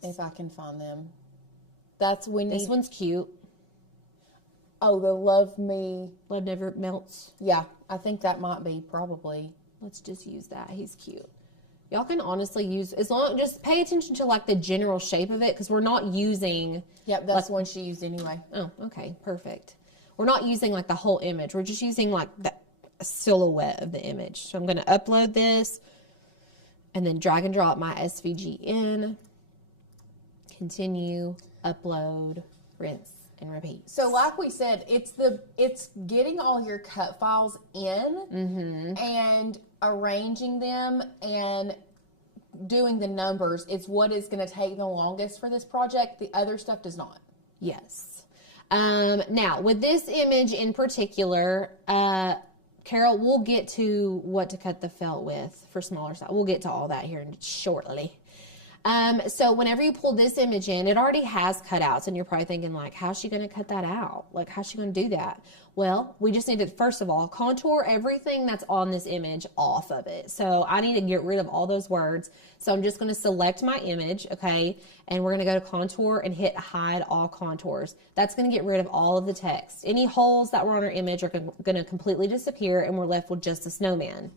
If I can find them. This one's cute. Oh, the Love Never Melts. Yeah, I think that might be probably. Let's just use that. He's cute. Y'all can honestly use, just pay attention to like the general shape of it because we're not using. Yep, that's one she used anyway. Oh, okay, perfect. We're not using like the whole image. We're just using like the silhouette of the image. So I'm going to upload this and then drag and drop my SVG in. Continue, upload, rinse, and repeat. So like we said, it's getting all your cut files in and arranging them and doing the numbers. It's what is going to take the longest for this project. The other stuff does not. Yes. Now, with this image in particular, Carol, we'll get to what to cut the felt with for smaller size. We'll get to all that here shortly. So whenever you pull this image in, it already has cutouts, and you're probably thinking, like, how's she going to cut that out? Like, how's she going to do that? Well, we just need to, first of all, contour everything that's on this image off of it. So I need to get rid of all those words. So I'm just going to select my image, okay, and we're going to go to contour and hit hide all contours. That's going to get rid of all of the text. Any holes that were on our image are going to completely disappear, and we're left with just a snowman.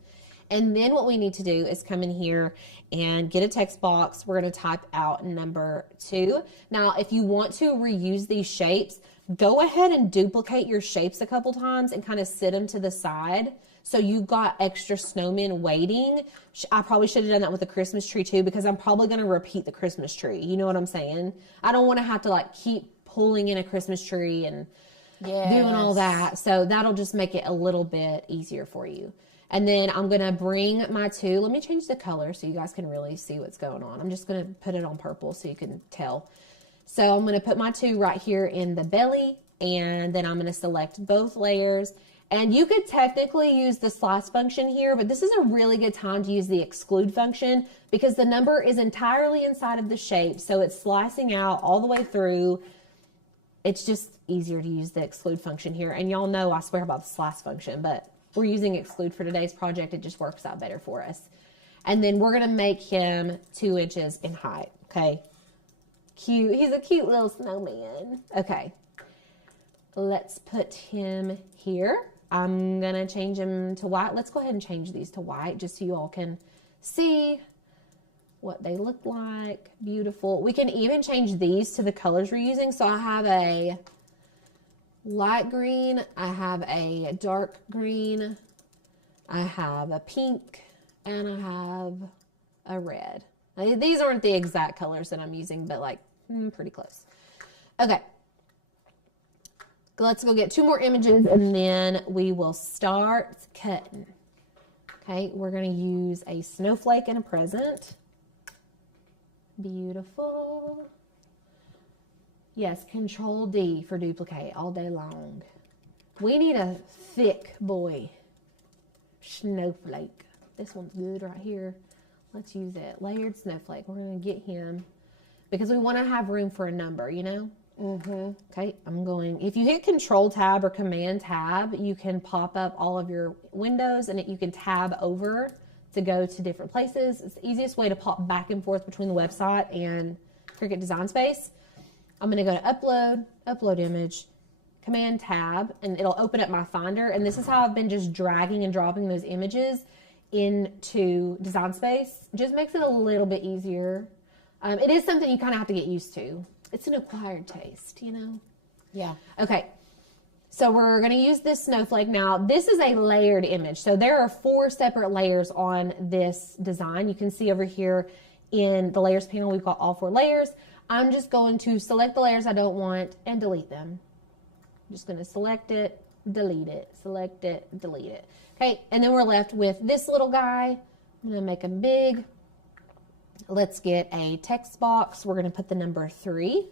And then what we need to do is come in here and get a text box. We're going to type out number 2. Now, if you want to reuse these shapes, go ahead and duplicate your shapes a couple times and kind of sit them to the side. So you got extra snowmen waiting. I probably should have done that with the Christmas tree too, because I'm probably going to repeat the Christmas tree. You know what I'm saying? I don't want to have to like keep pulling in a Christmas tree and doing all that. So that'll just make it a little bit easier for you. And then I'm going to bring my 2. Let me change the color so you guys can really see what's going on. I'm just going to put it on purple so you can tell. So I'm going to put my 2 right here in the belly, and then I'm going to select both layers. And you could technically use the slice function here, but this is a really good time to use the exclude function because the number is entirely inside of the shape. So it's slicing out all the way through. It's just easier to use the exclude function here. And y'all know I swear about the slice function, but we're using exclude for today's project. It just works out better for us. And then we're going to make him 2 inches in height. Okay. Cute. He's a cute little snowman. Okay. Let's put him here. I'm going to change him to white. Let's go ahead and change these to white just so you all can see what they look like. Beautiful. We can even change these to the colors we're using. So I have a light green, I have a dark green, I have a pink, and I have a red. Now, these aren't the exact colors that I'm using, but like pretty close. Okay, let's go get 2 more images and then we will start cutting. Okay, we're going to use a snowflake and a present. Beautiful. Yes, Control D for duplicate all day long. We need a thick boy. Snowflake. This one's good right here. Let's use it. Layered snowflake. We're going to get him because we want to have room for a number, you know? Okay, I'm going. If you hit Control Tab or Command Tab, you can pop up all of your windows and you can tab over to go to different places. It's the easiest way to pop back and forth between the website and Cricut Design Space. I'm going to go to Upload, Upload Image, Command Tab, and it'll open up my Finder. And this is how I've been just dragging and dropping those images into Design Space. Just makes it a little bit easier. It is something you kind of have to get used to. It's an acquired taste, you know? Yeah. Okay. So we're going to use this snowflake. Now, this is a layered image. So there are 4 separate layers on this design. You can see over here in the layers panel, we've got all 4 layers. I'm just going to select the layers I don't want and delete them. I'm just going to select it, delete it, select it, delete it. Okay, and then we're left with this little guy. I'm going to make him big. Let's get a text box. We're going to put the number 3.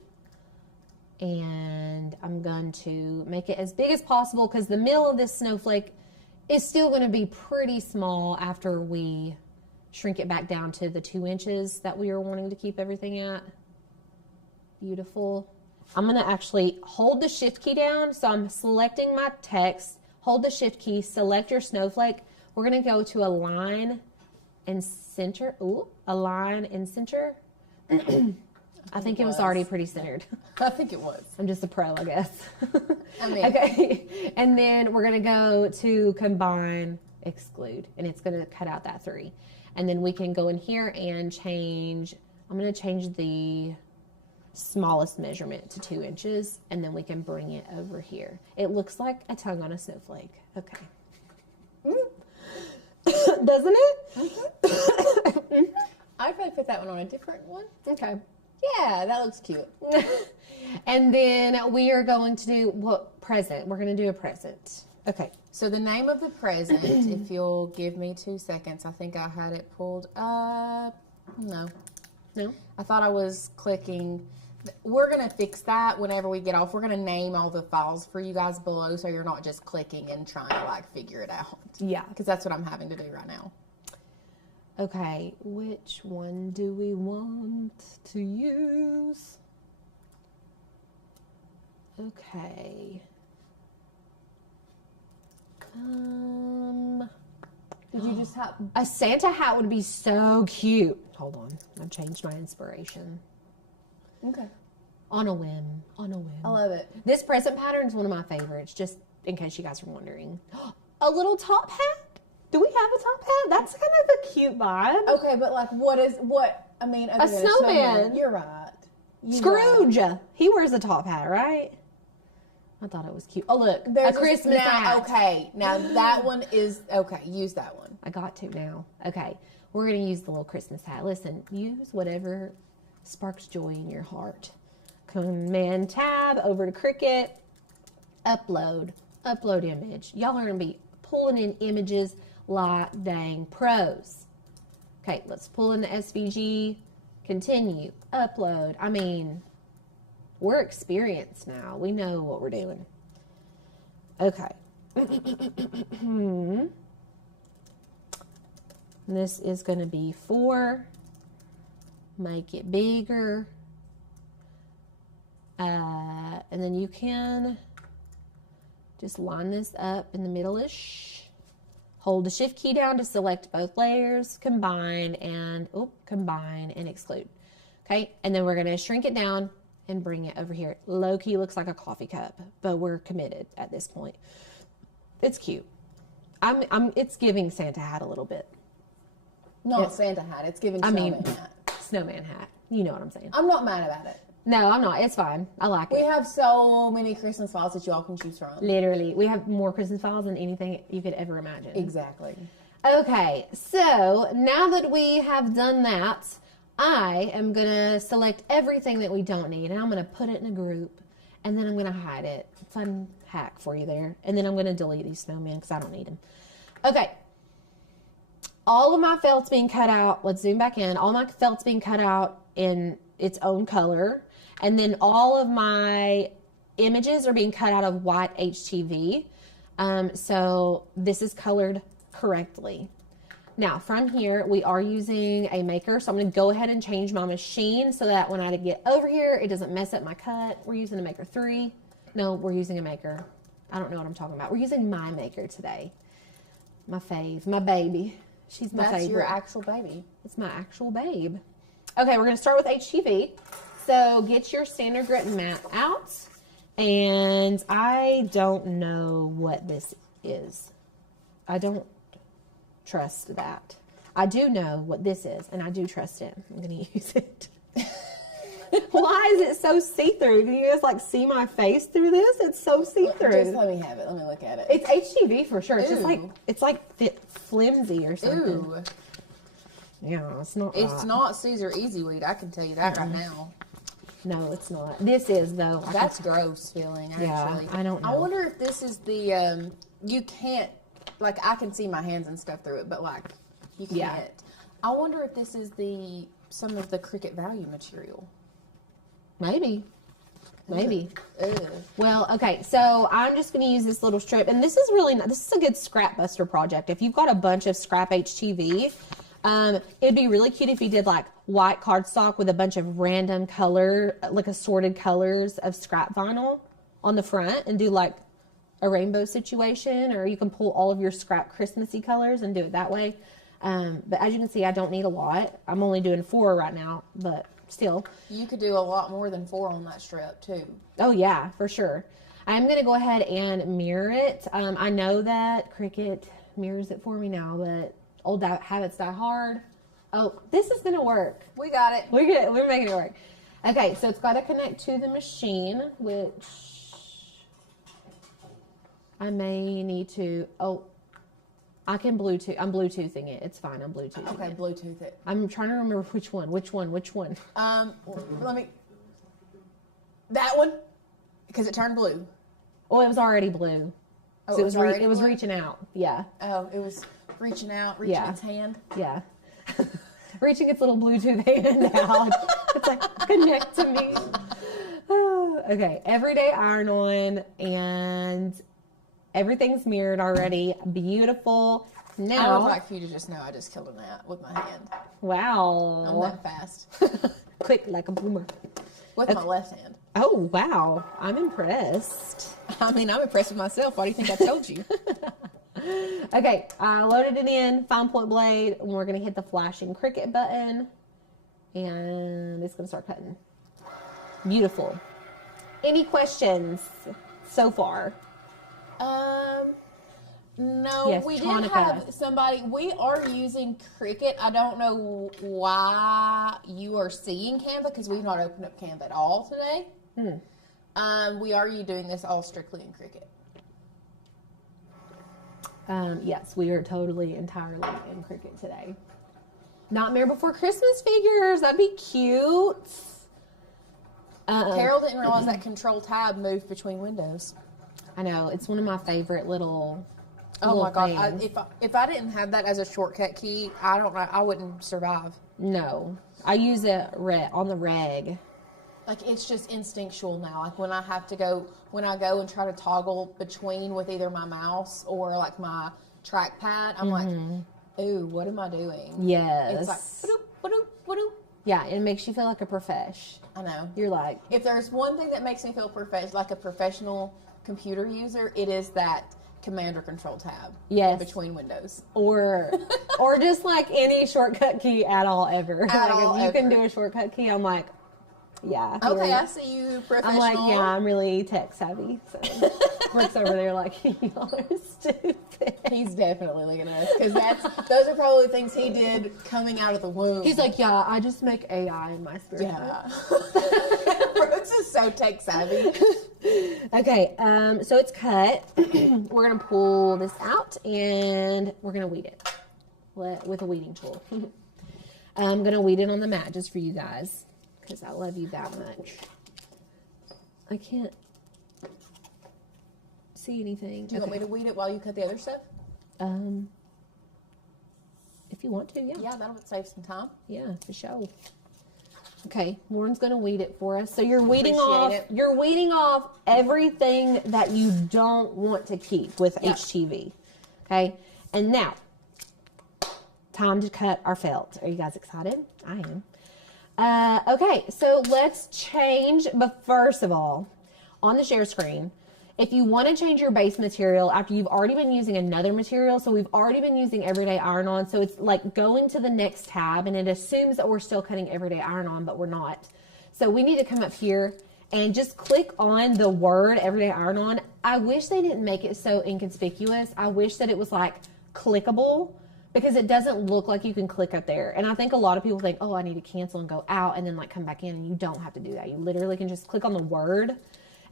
And I'm going to make it as big as possible because the middle of this snowflake is still going to be pretty small after we shrink it back down to the 2 inches that we were wanting to keep everything at. Beautiful. I'm going to actually hold the shift key down. So I'm selecting my text, hold the shift key, select your snowflake. We're going to go to align and center. Ooh, align and center. I think it was already pretty centered. I think it was. I'm just a pro, I guess. I mean. Okay. And then we're going to go to combine, exclude, and it's going to cut out that 3. And then we can go in here and change, I'm going to change the smallest measurement to 2 inches, and then we can bring it over here. It looks like a tongue on a snowflake. Okay. Doesn't it? Mm-hmm. I'd probably put that one on a different one. Okay. Yeah, that looks cute. And then we are going to do what present? We're going to do a present. Okay. So the name of the present, if you'll give me 2 seconds, I think I had it pulled up. No. I thought I was clicking. We're going to fix that whenever we get off. We're going to name all the files for you guys below so you're not just clicking and trying to like figure it out. Yeah. Because that's what I'm having to do right now. Okay, which one do we want to use? Okay. Did you just have A Santa hat would be so cute. Hold on, I've changed my inspiration. Okay. On a whim, on a whim. I love it. This present pattern is one of my favorites, just in case you guys are wondering. A little top hat? Do we have a top hat? That's kind of a cute vibe. Okay, but like I mean, other A than snowman. You're right. Scrooge. He wears a top hat, right? I thought it was cute. Oh, look. There's a Christmas hat. Okay, now that one is, okay, use that one. I got to now. Okay. We're going to use the little Christmas hat. Listen, use whatever sparks joy in your heart. Command tab over to Cricut. Upload. Upload image. Y'all are going to be pulling in images like dang pros. Okay, let's pull in the SVG. Continue. Upload. I mean, we're experienced now. We know what we're doing. Okay. This is going to be 4. Make it bigger. And then you can just line this up in the middle-ish. Hold the shift key down to select both layers, combine and exclude. Okay, and then we're going to shrink it down and bring it over here. Low key looks like a coffee cup, but we're committed at this point. It's cute. It's giving Santa hat a little bit. Not Santa hat. It's giving snowman hat. Snowman hat. You know what I'm saying. I'm not mad about it. No, I'm not. It's fine. I like it. We have so many Christmas files that y'all can choose from. Literally. We have more Christmas files than anything you could ever imagine. Exactly. Okay, so now that we have done that, I am going to select everything that we don't need, and I'm going to put it in a group, and then I'm going to hide it. Fun hack for you there. And then I'm going to delete these snowmen because I don't need them. Okay. All of my felt's being cut out. Let's zoom back in. All my felt's being cut out in its own color. And then all of my images are being cut out of white HTV. So this is colored correctly. Now from here, we are using a maker. So I'm going to go ahead and change my machine so that when I get over here, it doesn't mess up my cut. We're using a maker 3. No, we're using a maker. I don't know what I'm talking about. We're using my maker today. My fave, my baby. She's my favorite. That's your actual baby. It's my actual babe. Okay, we're going to start with HTV. So get your standard grit mat out. And I don't know what this is. I don't trust that. I do know what this is, and I do trust it. I'm going to use it. Why is it so see-through? Can you guys like see my face through this? It's so see-through. Just let me have it. Let me look at it. It's HTV for sure. It's Ooh. just like flimsy or something. Ooh. Yeah, it's not. It's right. not Caesar Easy Weed. I can tell you that right now. No, it's not. This is though. That's gross feeling. Actually, yeah, I don't know. I wonder if this is the you can't like I can see my hands and stuff through it, but like you can't. Yeah. I wonder if this is some of the Cricut value material. Maybe. Ugh. Well, okay, so I'm just going to use this little strip, and this is a good scrap buster project. If you've got a bunch of scrap HTV, It'd be really cute if you did like white cardstock with a bunch of random color, like assorted colors of scrap vinyl on the front and do like a rainbow situation, or you can pull all of your scrap Christmassy colors and do it that way. But as you can see, I don't need a lot. I'm only doing 4 right now, but still. You could do a lot more than 4 on that strip too. Oh yeah, for sure. I'm going to go ahead and mirror it. I know that Cricut mirrors it for me now, but old habits die hard. Oh, this is going to work. We got it. We're making it work. Okay, so it's got to connect to the machine, which I may need to. Oh, I can Bluetooth. I'm Bluetoothing it. It's fine. I'm Bluetoothing it. Okay, Bluetooth it. I'm trying to remember which one. Let me. That one, because it turned blue. Oh, it was already blue. Oh, So it was blue? reaching out. Yeah. Oh, it was reaching out, its hand. Yeah. Reaching its little Bluetooth hand out. It's like, connect to me. Okay, everyday iron on, and everything's mirrored already. Beautiful. Now, I would like for you to just know I just killed a gnat with my hand. Wow. I'm that fast. Quick like a boomer. With my left hand. Oh, wow. I'm impressed. I mean, I'm impressed with myself. Why do you think I told you? Okay, I loaded it in, fine point blade, and we're going to hit the flashing Cricut button, and it's going to start cutting. Beautiful. Any questions so far? No, Yes, we Tonica. did have somebody. We are using Cricut. I don't know why you are seeing Canva because we've not opened up Canva at all today. We are doing this all strictly in Cricut. Yes, we are totally, entirely in Cricut today. Nightmare Before Christmas figures. That'd be cute. Carol didn't realize that Control Tab moved between windows. I know. It's one of my favorite little Oh my God. things. If I didn't have that as a shortcut key, I don't know. I wouldn't survive. No. I use it on the reg. Like, it's just instinctual now. Like, when I go and try to toggle between with either my mouse or like my trackpad, I'm like, ooh, what am I doing? Yes. It's like, ba-doop, ba-doop, ba-doop. Yeah, it makes you feel like a profesh. I know. You're like, If there's one thing that makes me feel like a professional computer user, it is that Command or Control Tab. Yes. Between windows. or just like any shortcut key at all ever. If you can do a shortcut key, I'm like, yeah. Okay, I see you, professional. I'm like, yeah, I'm really tech savvy. So Brooke's over there like, y'all are stupid. He's definitely looking at us because those are probably things he did coming out of the womb. He's like, yeah, I just make AI in my spare time. Yeah. Brooks is so tech savvy. Okay, so it's cut. We're gonna pull this out and we're gonna weed it with a weeding tool. I'm gonna weed it on the mat just for you guys because I love you that much. I can't see anything. Do you want me to weed it while you cut the other stuff? If you want to, yeah. Yeah, that'll save some time. Yeah, for sure. Okay, Lauren's gonna weed it for us. So you're weeding Appreciate off. it. You're weeding off everything that you don't want to keep with Yep. HTV. Okay, and now time to cut our felt. Are you guys excited? I am. Okay, so let's change. But first of all, on the share screen, if you want to change your base material after you've already been using another material, so we've already been using Everyday Iron-On, so it's like going to the next tab, and it assumes that we're still cutting Everyday Iron-On, but we're not. So we need to come up here and just click on the word Everyday Iron-On. I wish they didn't make it so inconspicuous. I wish that it was like clickable, because it doesn't look like you can click up there. And I think a lot of people think, oh, I need to cancel and go out and then like come back in, and you don't have to do that. You literally can just click on the word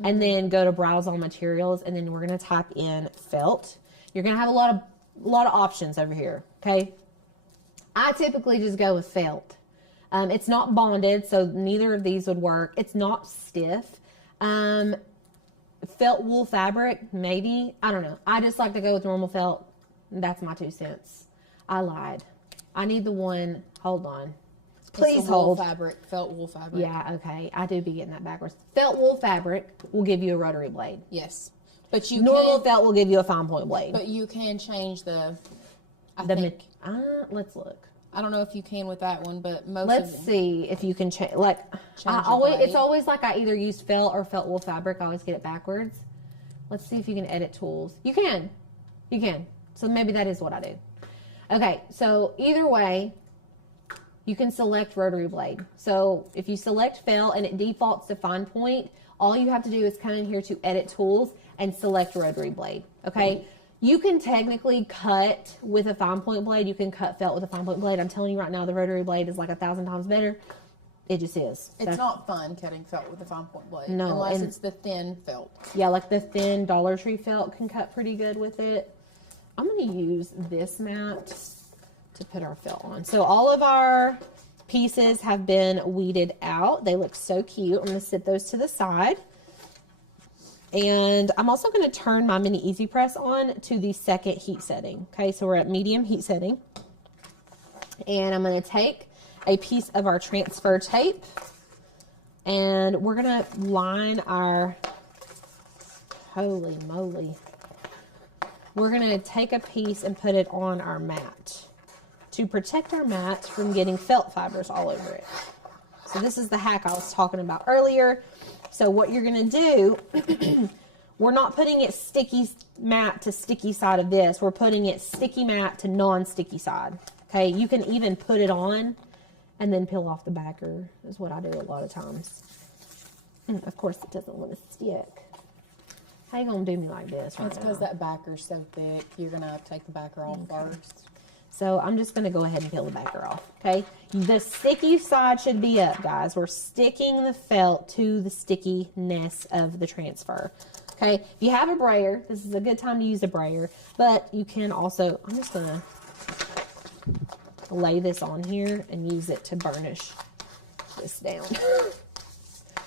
and then go to browse all materials, and then we're gonna type in felt. You're gonna have a lot of options over here, okay? I typically just go with felt. It's not bonded, so neither of these would work. It's not stiff. Felt wool fabric, maybe. I don't know. I just like to go with normal felt. That's my 2 cents. I lied. I need the one, hold on. Please It's the wool hold. fabric, felt wool fabric. Yeah, okay. I do be getting that backwards. Felt wool fabric will give you a rotary blade. Yes, but you Normal can, felt will give you a fine point blade. but you can change the. Let's look. I don't know if you can with that one, but most Let's of them. see if you can change. Like, it's always like I either use felt or felt wool fabric. I always get it backwards. Let's see if you can edit tools. You can. So maybe that is what I do. Okay, so either way, you can select rotary blade. So if you select felt and it defaults to fine point, all you have to do is come in here to edit tools and select rotary blade. Okay. You can technically cut with a fine point blade. You can cut felt with a fine point blade. I'm telling you right now, the rotary blade is like 1,000 times better. It just is. It's not fun cutting felt with a fine point blade. No, unless it's the thin felt. Yeah, like the thin Dollar Tree felt can cut pretty good with it. I'm going to use this mat to put our felt on. So all of our pieces have been weeded out. They look so cute. I'm going to sit those to the side. And I'm also going to turn my mini easy press on to the second heat setting. Okay, so we're at medium heat setting. And I'm going to take a piece of our transfer tape and we're going to line our, holy moly. We're going to take a piece and put it on our mat to protect our mat from getting felt fibers all over it. So this is the hack I was talking about earlier. So what you're going to do, we're not putting it sticky mat to sticky side of this. We're putting it sticky mat to non-sticky side. Okay, you can even put it on and then peel off the backer is what I do a lot of times. Of course, it doesn't want to stick. How you going to do me like this right It's because that backer's so thick. You're going to have to take the backer off first. So I'm just going to go ahead and peel the backer off, okay? The sticky side should be up, guys. We're sticking the felt to the stickiness of the transfer, okay? If you have a brayer, this is a good time to use a brayer, but you can also, I'm just going to lay this on here and use it to burnish this down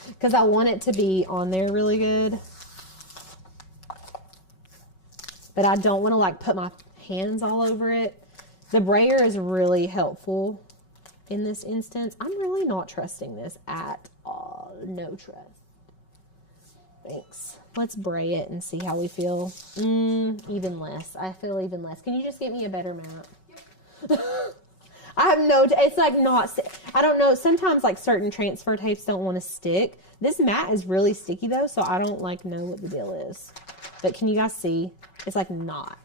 because I want it to be on there really good, but I don't want to like put my hands all over it. The brayer is really helpful in this instance. I'm really not trusting this at all. No trust. Thanks. Let's bray it and see how we feel. Even less. I feel even less. Can you just get me a better mat? Yep. I have no, it's like not, I don't know. Sometimes like certain transfer tapes don't want to stick. This mat is really sticky though, so I don't like know what the deal is. But can you guys see? It's like not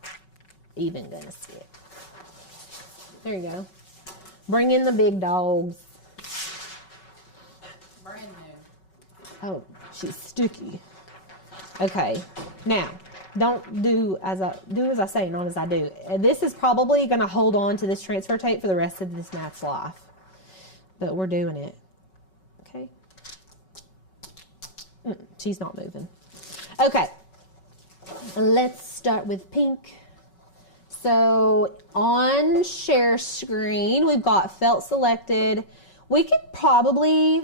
even gonna stick. There you go. Bring in the big dogs. Brand new. Oh, she's sticky. Okay, now don't do as I say, not as I do. This is probably going to hold on to this transfer tape for the rest of this mat's life, but we're doing it. Okay. She's not moving. Okay, let's start with pink. So on share screen, we've got felt selected. We could probably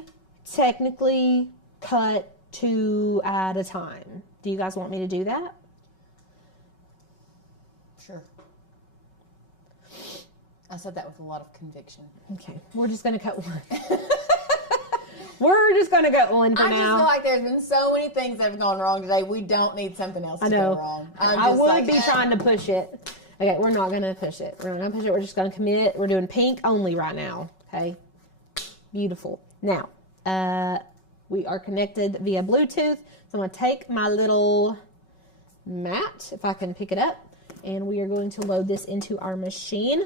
technically cut 2 at a time. Do you guys want me to do that? Sure. I said that with a lot of conviction. Okay, we're just going to cut 1. We're just going to cut 1 for now. I just feel like there's been so many things that have gone wrong today. We don't need something else to go wrong. I would be trying to push it. Okay, we're not going to push it. We're not going to push it. We're just going to commit. We're doing pink only right now. Okay. Beautiful. Now, we are connected via Bluetooth. So I'm going to take my little mat, if I can pick it up, and we are going to load this into our machine.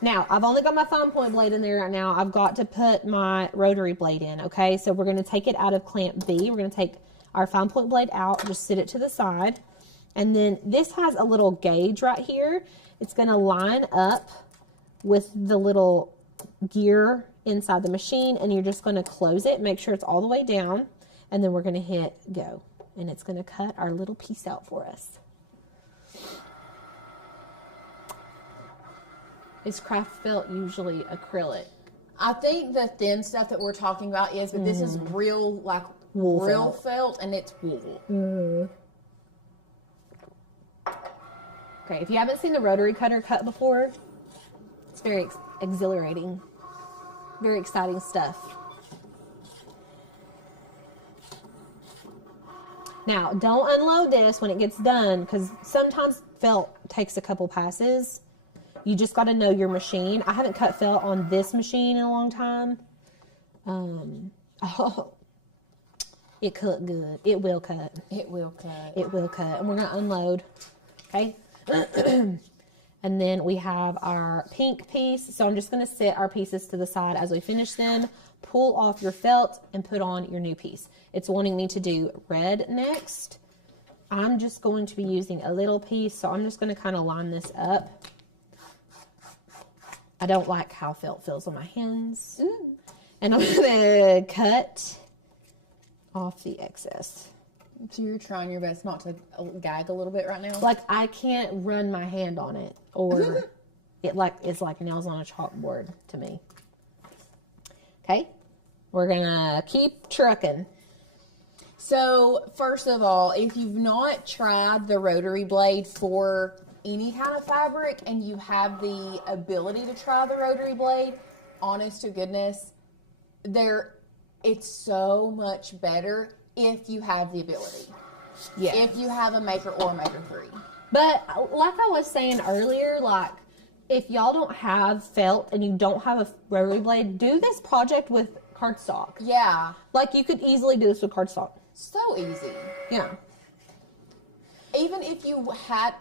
Now, I've only got my fine point blade in there right now. I've got to put my rotary blade in, okay? So we're going to take it out of clamp B. We're going to take our fine point blade out, just sit it to the side. And then this has a little gauge right here. It's going to line up with the little gear inside the machine, and you're just going to close it, make sure it's all the way down, and then we're going to hit go. And it's going to cut our little piece out for us. Is craft felt usually acrylic? I think the thin stuff that we're talking about is, but this is real, like Wool real felt, and it's wool. Okay, if you haven't seen the rotary cutter cut before, it's very exhilarating. Very exciting stuff. Now, don't unload this when it gets done, because sometimes felt takes a couple passes. You just got to know your machine. I haven't cut felt on this machine in a long time. Oh, it cut good. It will cut. It will cut. It will cut. And we're going to unload. Okay. And then we have our pink piece. So I'm just going to set our pieces to the side as we finish them. Pull off your felt and put on your new piece. It's wanting me to do red next. I'm just going to be using a little piece. So I'm just going to kind of line this up. I don't like how felt feels on my hands. And I'm going to cut off the excess. So you're trying your best not to gag a little bit right now? Like I can't run my hand on it or it's like nails on a chalkboard to me. Okay. We're going to keep trucking. So first of all, if you've not tried the rotary blade for any kind of fabric and you have the ability to try the rotary blade, honest to goodness, it's so much better if you have the ability. Yeah. If you have a maker or a maker 3. But like I was saying earlier, like if y'all don't have felt and you don't have a rotary blade, do this project with cardstock. Yeah. Like you could easily do this with cardstock. So easy. Yeah. Even if you had,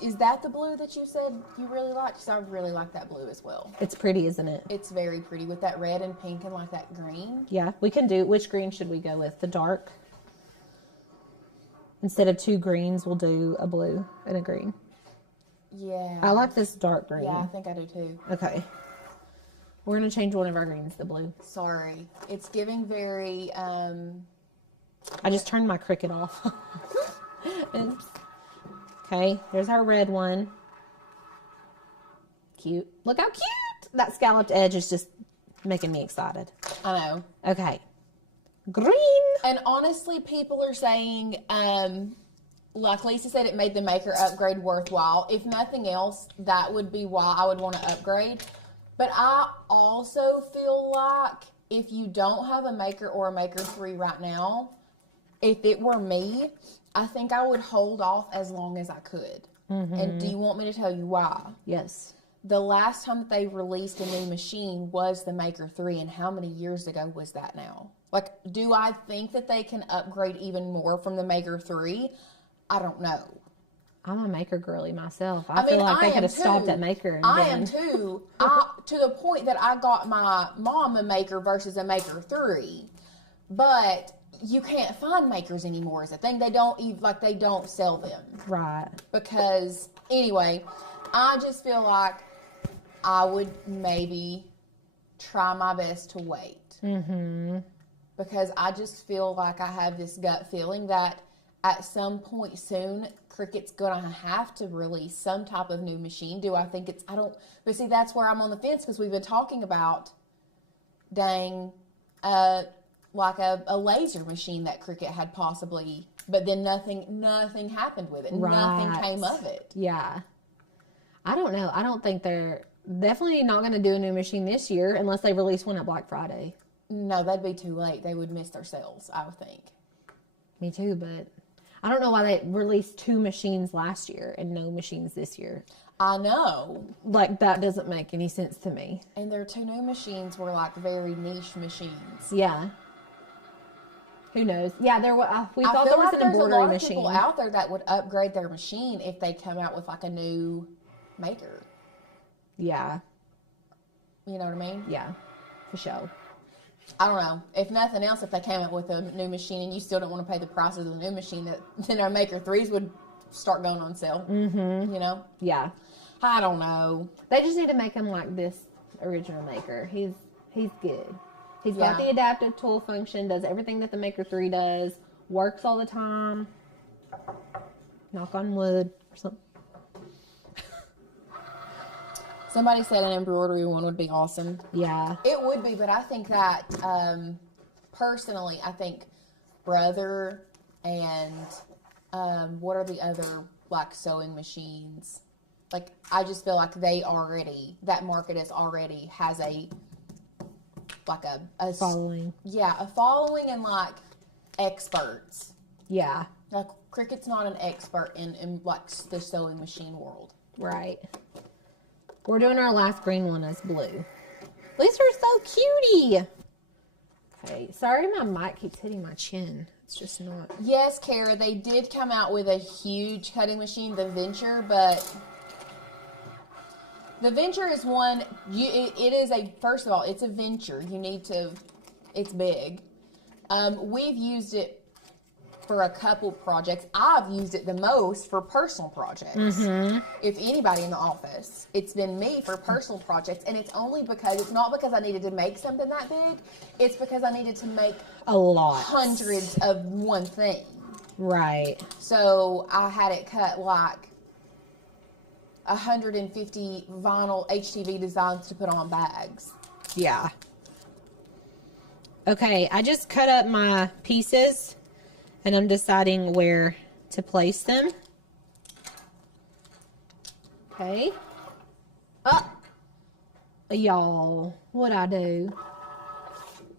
is that the blue that you said you really like? Because I really like that blue as well. It's pretty, isn't it? It's very pretty with that red and pink and like that green. Yeah, we can do, which green should we go with? The dark? Instead of 2 greens, we'll do a blue and a green. Yeah. I like this dark green. Yeah, I think I do too. Okay. We're going to change one of our greens to blue. Sorry. It's giving very, I just turned my Cricut off. Oops. Okay, there's our red one. Cute. Look how cute! That scalloped edge is just making me excited. I know. Okay. Green. And honestly, people are saying, like Lisa said, it made the maker upgrade worthwhile. If nothing else, that would be why I would want to upgrade. But I also feel like if you don't have a maker or a maker 3 right now, if it were me, I think I would hold off as long as I could. Mm-hmm. And do you want me to tell you why? Yes. The last time that they released a new machine was the Maker 3, and how many years ago was that now? Like, do I think that they can upgrade even more from the Maker 3? I don't know. I'm a maker girly myself. I feel like they could have stopped at maker. And I am too. To the point that I got my mom a maker versus a Maker 3. But you can't find makers anymore is a thing. They don't sell them. Right. Because, anyway, I just feel like I would maybe try my best to wait. Mm-hmm. Because I just feel like I have this gut feeling that at some point soon, Cricut's going to have to release some type of new machine. Do I think it's, I don't, but see, that's where I'm on the fence because we've been talking about, like a laser machine that Cricut had possibly, but then nothing happened with it. Right. Nothing came of it. Yeah. I don't know. I don't think they're definitely not going to do a new machine this year unless they release one at Black Friday. No, that'd be too late. They would miss their sales, I would think. Me too, but I don't know why they released 2 machines last year and no machines this year. I know. Like, that doesn't make any sense to me. And their 2 new machines were like very niche machines. Yeah. Who knows? Yeah, we thought there was an embroidery machine. There's people out there that would upgrade their machine if they come out with like a new maker. Yeah. You know what I mean? Yeah, for sure. I don't know. If nothing else, if they came up with a new machine and you still don't want to pay the prices of the new machine, then our Maker 3s would start going on sale. Mm-hmm. You know? Yeah. I don't know. They just need to make him like this original Maker. He's good. He's got the adaptive tool function, does everything that the Maker 3 does, works all the time. Knock on wood or something. Somebody said an embroidery one would be awesome. Yeah. It would be, but I think that, personally, I think Brother and what are the other, like, sewing machines? Like, I just feel like that market has a following. Yeah, a following and, like, experts. Yeah. Like, Cricut's not an expert in like, the sewing machine world. Right. We're doing our last green one as blue. These are so cutie. Okay, sorry my mic keeps hitting my chin. It's just not. Yes, Kara, they did come out with a huge cutting machine, the Venture, but the Venture is one, it is a, first of all, it's a Venture. You need to, it's big. We've used it for a couple projects. I've used it the most for personal projects. If anybody in the office, it's been me for personal projects, and it's only because, it's not because I needed to make something that big, it's because I needed to make a lot. Hundreds of one thing. Right. So I had it cut like 150 vinyl HTV designs to put on bags. Yeah. Okay, I just cut up my pieces and I'm deciding where to place them. Okay. Y'all, what'd I do?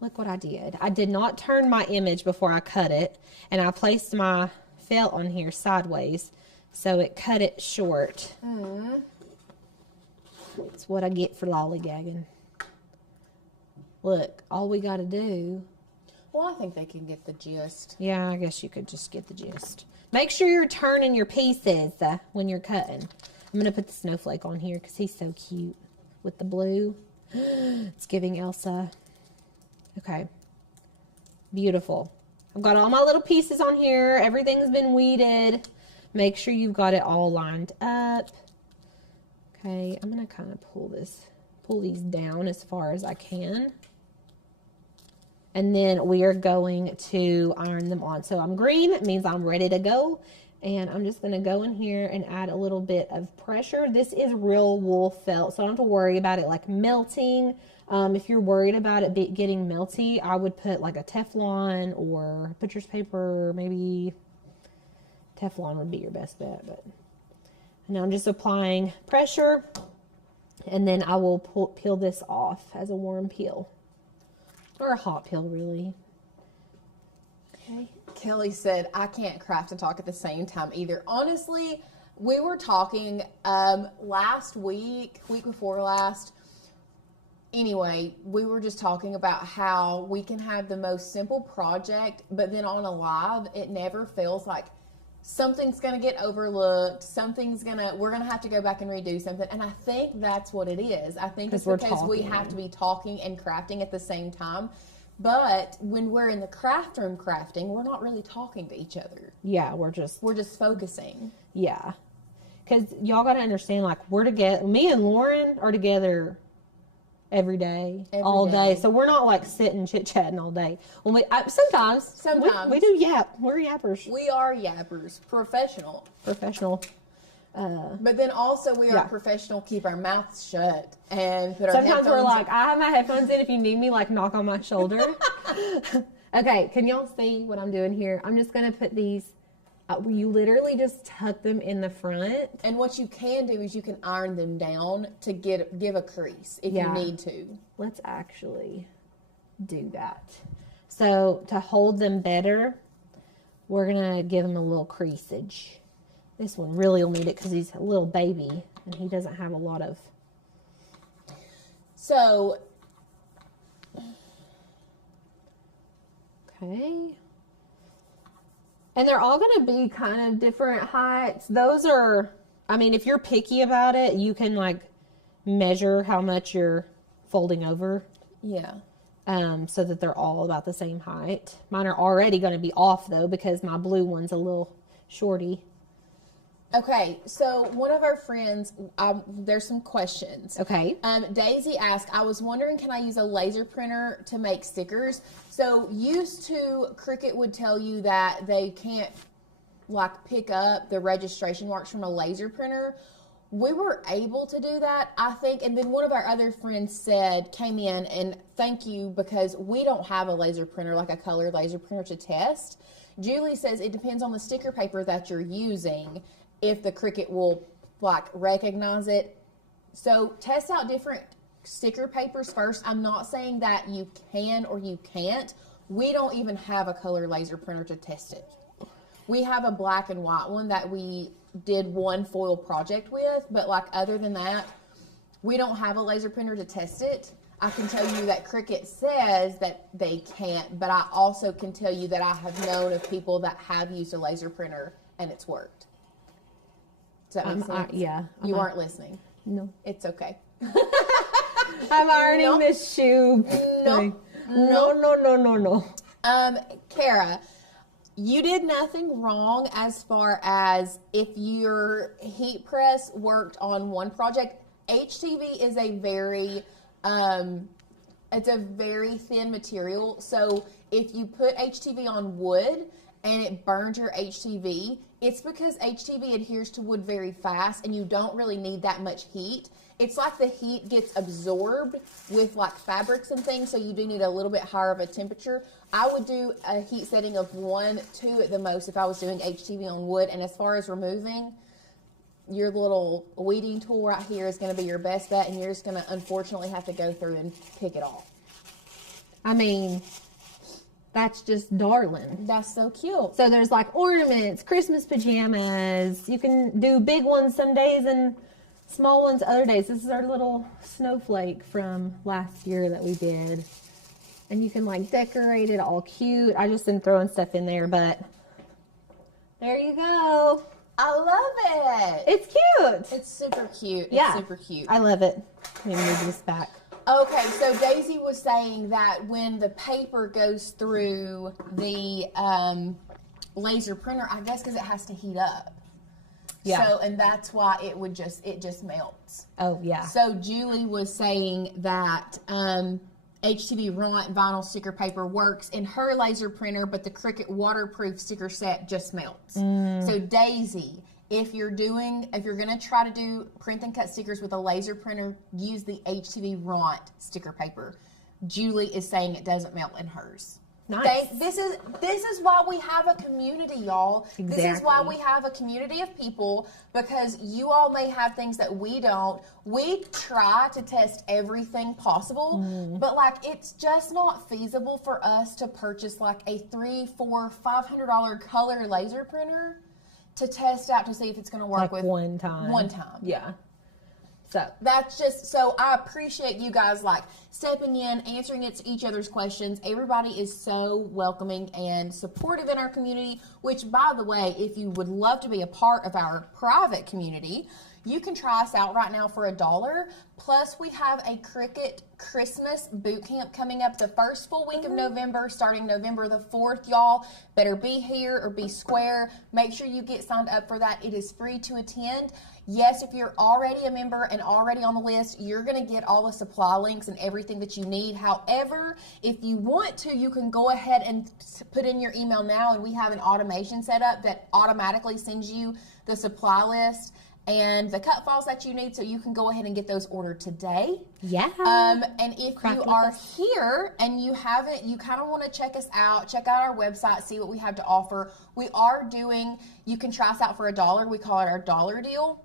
Look what I did. I did not turn my image before I cut it, and I placed my felt on here sideways, so it cut it short. That's what I get for lollygagging. Look, all we got to do. Well, I think they can get the gist. Yeah, I guess you could just get the gist. Make sure you're turning your pieces when you're cutting. I'm going to put the snowflake on here because he's so cute with the blue. It's giving Elsa. Okay. Beautiful. I've got all my little pieces on here. Everything's been weeded. Make sure you've got it all lined up. Okay, I'm going to kind of pull these down as far as I can. And then we are going to iron them on. So I'm green, it means I'm ready to go. And I'm just going to go in here and add a little bit of pressure. This is real wool felt, so I don't have to worry about it like melting. If you're worried about it getting melty, I would put like a Teflon or butcher's paper, maybe Teflon would be your best bet. But now I'm just applying pressure, and then I will peel this off as a warm peel. Or a hot peel, really. Okay. Kelly said, I can't craft and talk at the same time either. Honestly, we were talking last week before last. Anyway, we were just talking about how we can have the most simple project, but then on a live, it never feels like something's going to get overlooked. We're going to have to go back and redo something. And I think that's what it is. I think it's because we have to be talking and crafting at the same time. But when we're in the craft room crafting, we're not really talking to each other. Yeah, we're just focusing. Yeah. Because y'all got to understand, like, we're together. Me and Lauren are together every day, all day. So we're not like sitting chit-chatting all day. When sometimes we do yap. We're yappers. We are yappers. Professional. But then also we are professional, keep our mouths shut and put our headphones Sometimes we're like, I have my headphones in. If you need me, like, knock on my shoulder. Okay, can y'all see what I'm doing here? I'm just going to put these, you literally just tuck them in the front. And what you can do is you can iron them down to give a crease if you need to. Let's actually do that. So to hold them better, we're going to give them a little creasage. This one really will need it because he's a little baby and he doesn't have a lot of. So. Okay. And they're all going to be kind of different heights. Those are, I mean, if you're picky about it, you can like measure how much you're folding over. Yeah. So that they're all about the same height. Mine are already going to be off though because my blue one's a little shorty. Okay, so one of our friends, there's some questions. Okay. Daisy asked, I was wondering, can I use a laser printer to make stickers? So used to, Cricut would tell you that they can't like pick up the registration marks from a laser printer. We were able to do that, I think. And then one of our other friends came in and thank you because we don't have a laser printer, like a color laser printer to test. Julie says it depends on the sticker paper that you're using if the Cricut will like recognize it. So test out different sticker papers first. I'm not saying that you can or you can't. We don't even have a color laser printer to test it. We have a black and white one that we did one foil project with, but like other than that, We don't have a laser printer to test it. I can tell you that Cricut says that they can't, but I also can tell you that I have known of people that have used a laser printer and it's worked. Does that make sense? Yeah. You aren't listening. No. It's okay. I'm already No. Miss Shoe. No. No. Kara, you did nothing wrong as far as if your heat press worked on one project. HTV is a very, it's a very thin material. So if you put HTV on wood and it burns your HTV, it's because HTV adheres to wood very fast and you don't really need that much heat. It's like the heat gets absorbed with like fabrics and things, so you do need a little bit higher of a temperature. I would do a heat setting of 1, 2 at the most if I was doing HTV on wood. And as far as removing, your little weeding tool right here is going to be your best bet, and you're just going to unfortunately have to go through and pick it off. I mean, that's just darling. That's so cute. So there's like ornaments, Christmas pajamas. You can do big ones some days and small ones other days. This is our little snowflake from last year that we did. And you can like decorate it all cute. I just been throwing stuff in there, but there you go. I love it. It's cute. It's super cute. Yeah. It's super cute. I love it. Let me move this back. Okay, so Daisy was saying that when the paper goes through the laser printer, I guess because it has to heat up. Yeah. So, and that's why it just melts. Oh, yeah. So Julie was saying that HTV Ront vinyl sticker paper works in her laser printer, but the Cricut waterproof sticker set just melts. So Daisy, if you're going to try to do print and cut stickers with a laser printer, use the HTV Ront sticker paper. Julie is saying it doesn't melt in hers. Nice. This is why we have a community, y'all. Exactly. This is why we have a community of people, because you all may have things that we don't. We try to test everything possible, but like it's just not feasible for us to purchase like a $300, $400, $500 color laser printer to test out to see if it's going to work Like with one time. One time. Yeah. So That's just, so I appreciate you guys like stepping in, answering each other's questions. Everybody is so welcoming and supportive in our community, which by the way, if you would love to be a part of our private community, you can try us out right now for $1. Plus, we have a Cricut Christmas Bootcamp coming up the first full week of November, starting November the 4th, y'all. Better be here or be square. Make sure you get signed up for that. It is free to attend. Yes, if you're already a member and already on the list, you're going to get all the supply links and everything that you need. However, if you want to, you can go ahead and put in your email now, and we have an automation set up that automatically sends you the supply list and the cut files that you need, so you can go ahead and get those ordered today. yeah. And if you are here and you haven't, you kind of want to check us out, check out our website, see what we have to offer. We are doing, you can try us out for $1. We call it our dollar deal.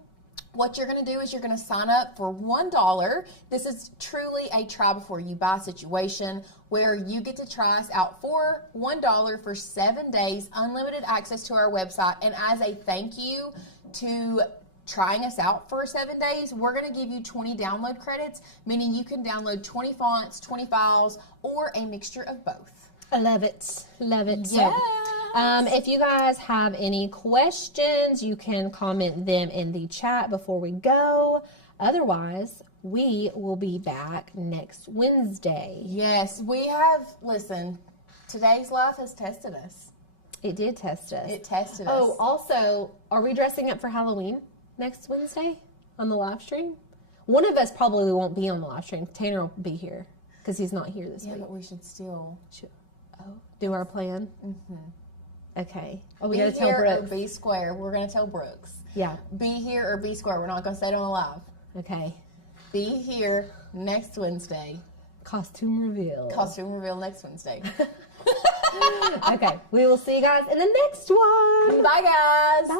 What you're going to do is you're going to sign up for $1. This is truly a try before you buy situation where you get to try us out for $1 for 7 days, unlimited access to our website. And as a thank you to trying us out for 7 days, we're going to give you 20 download credits, meaning you can download 20 fonts, 20 files, or a mixture of both. I love it. Love it. Yeah. So, if you guys have any questions, you can comment them in the chat before we go. Otherwise, we will be back next Wednesday. Yes, we have, listen, today's life has tested us. It did test us. It tested us. Oh, also, are we dressing up for Halloween next Wednesday on the live stream? One of us probably won't be on the live stream. Tanner will be here because he's not here this Yeah, week. but we should still Do our plan? Mm-hmm. Okay. Oh, we be got to tell here or Brooks. be square. We're going to tell Brooks. Yeah. Be here or be square. We're not going to say it on the live. Okay. Be here next Wednesday. Costume reveal. Costume reveal next Wednesday. Okay. We will see you guys in the next one. Bye, guys. Bye.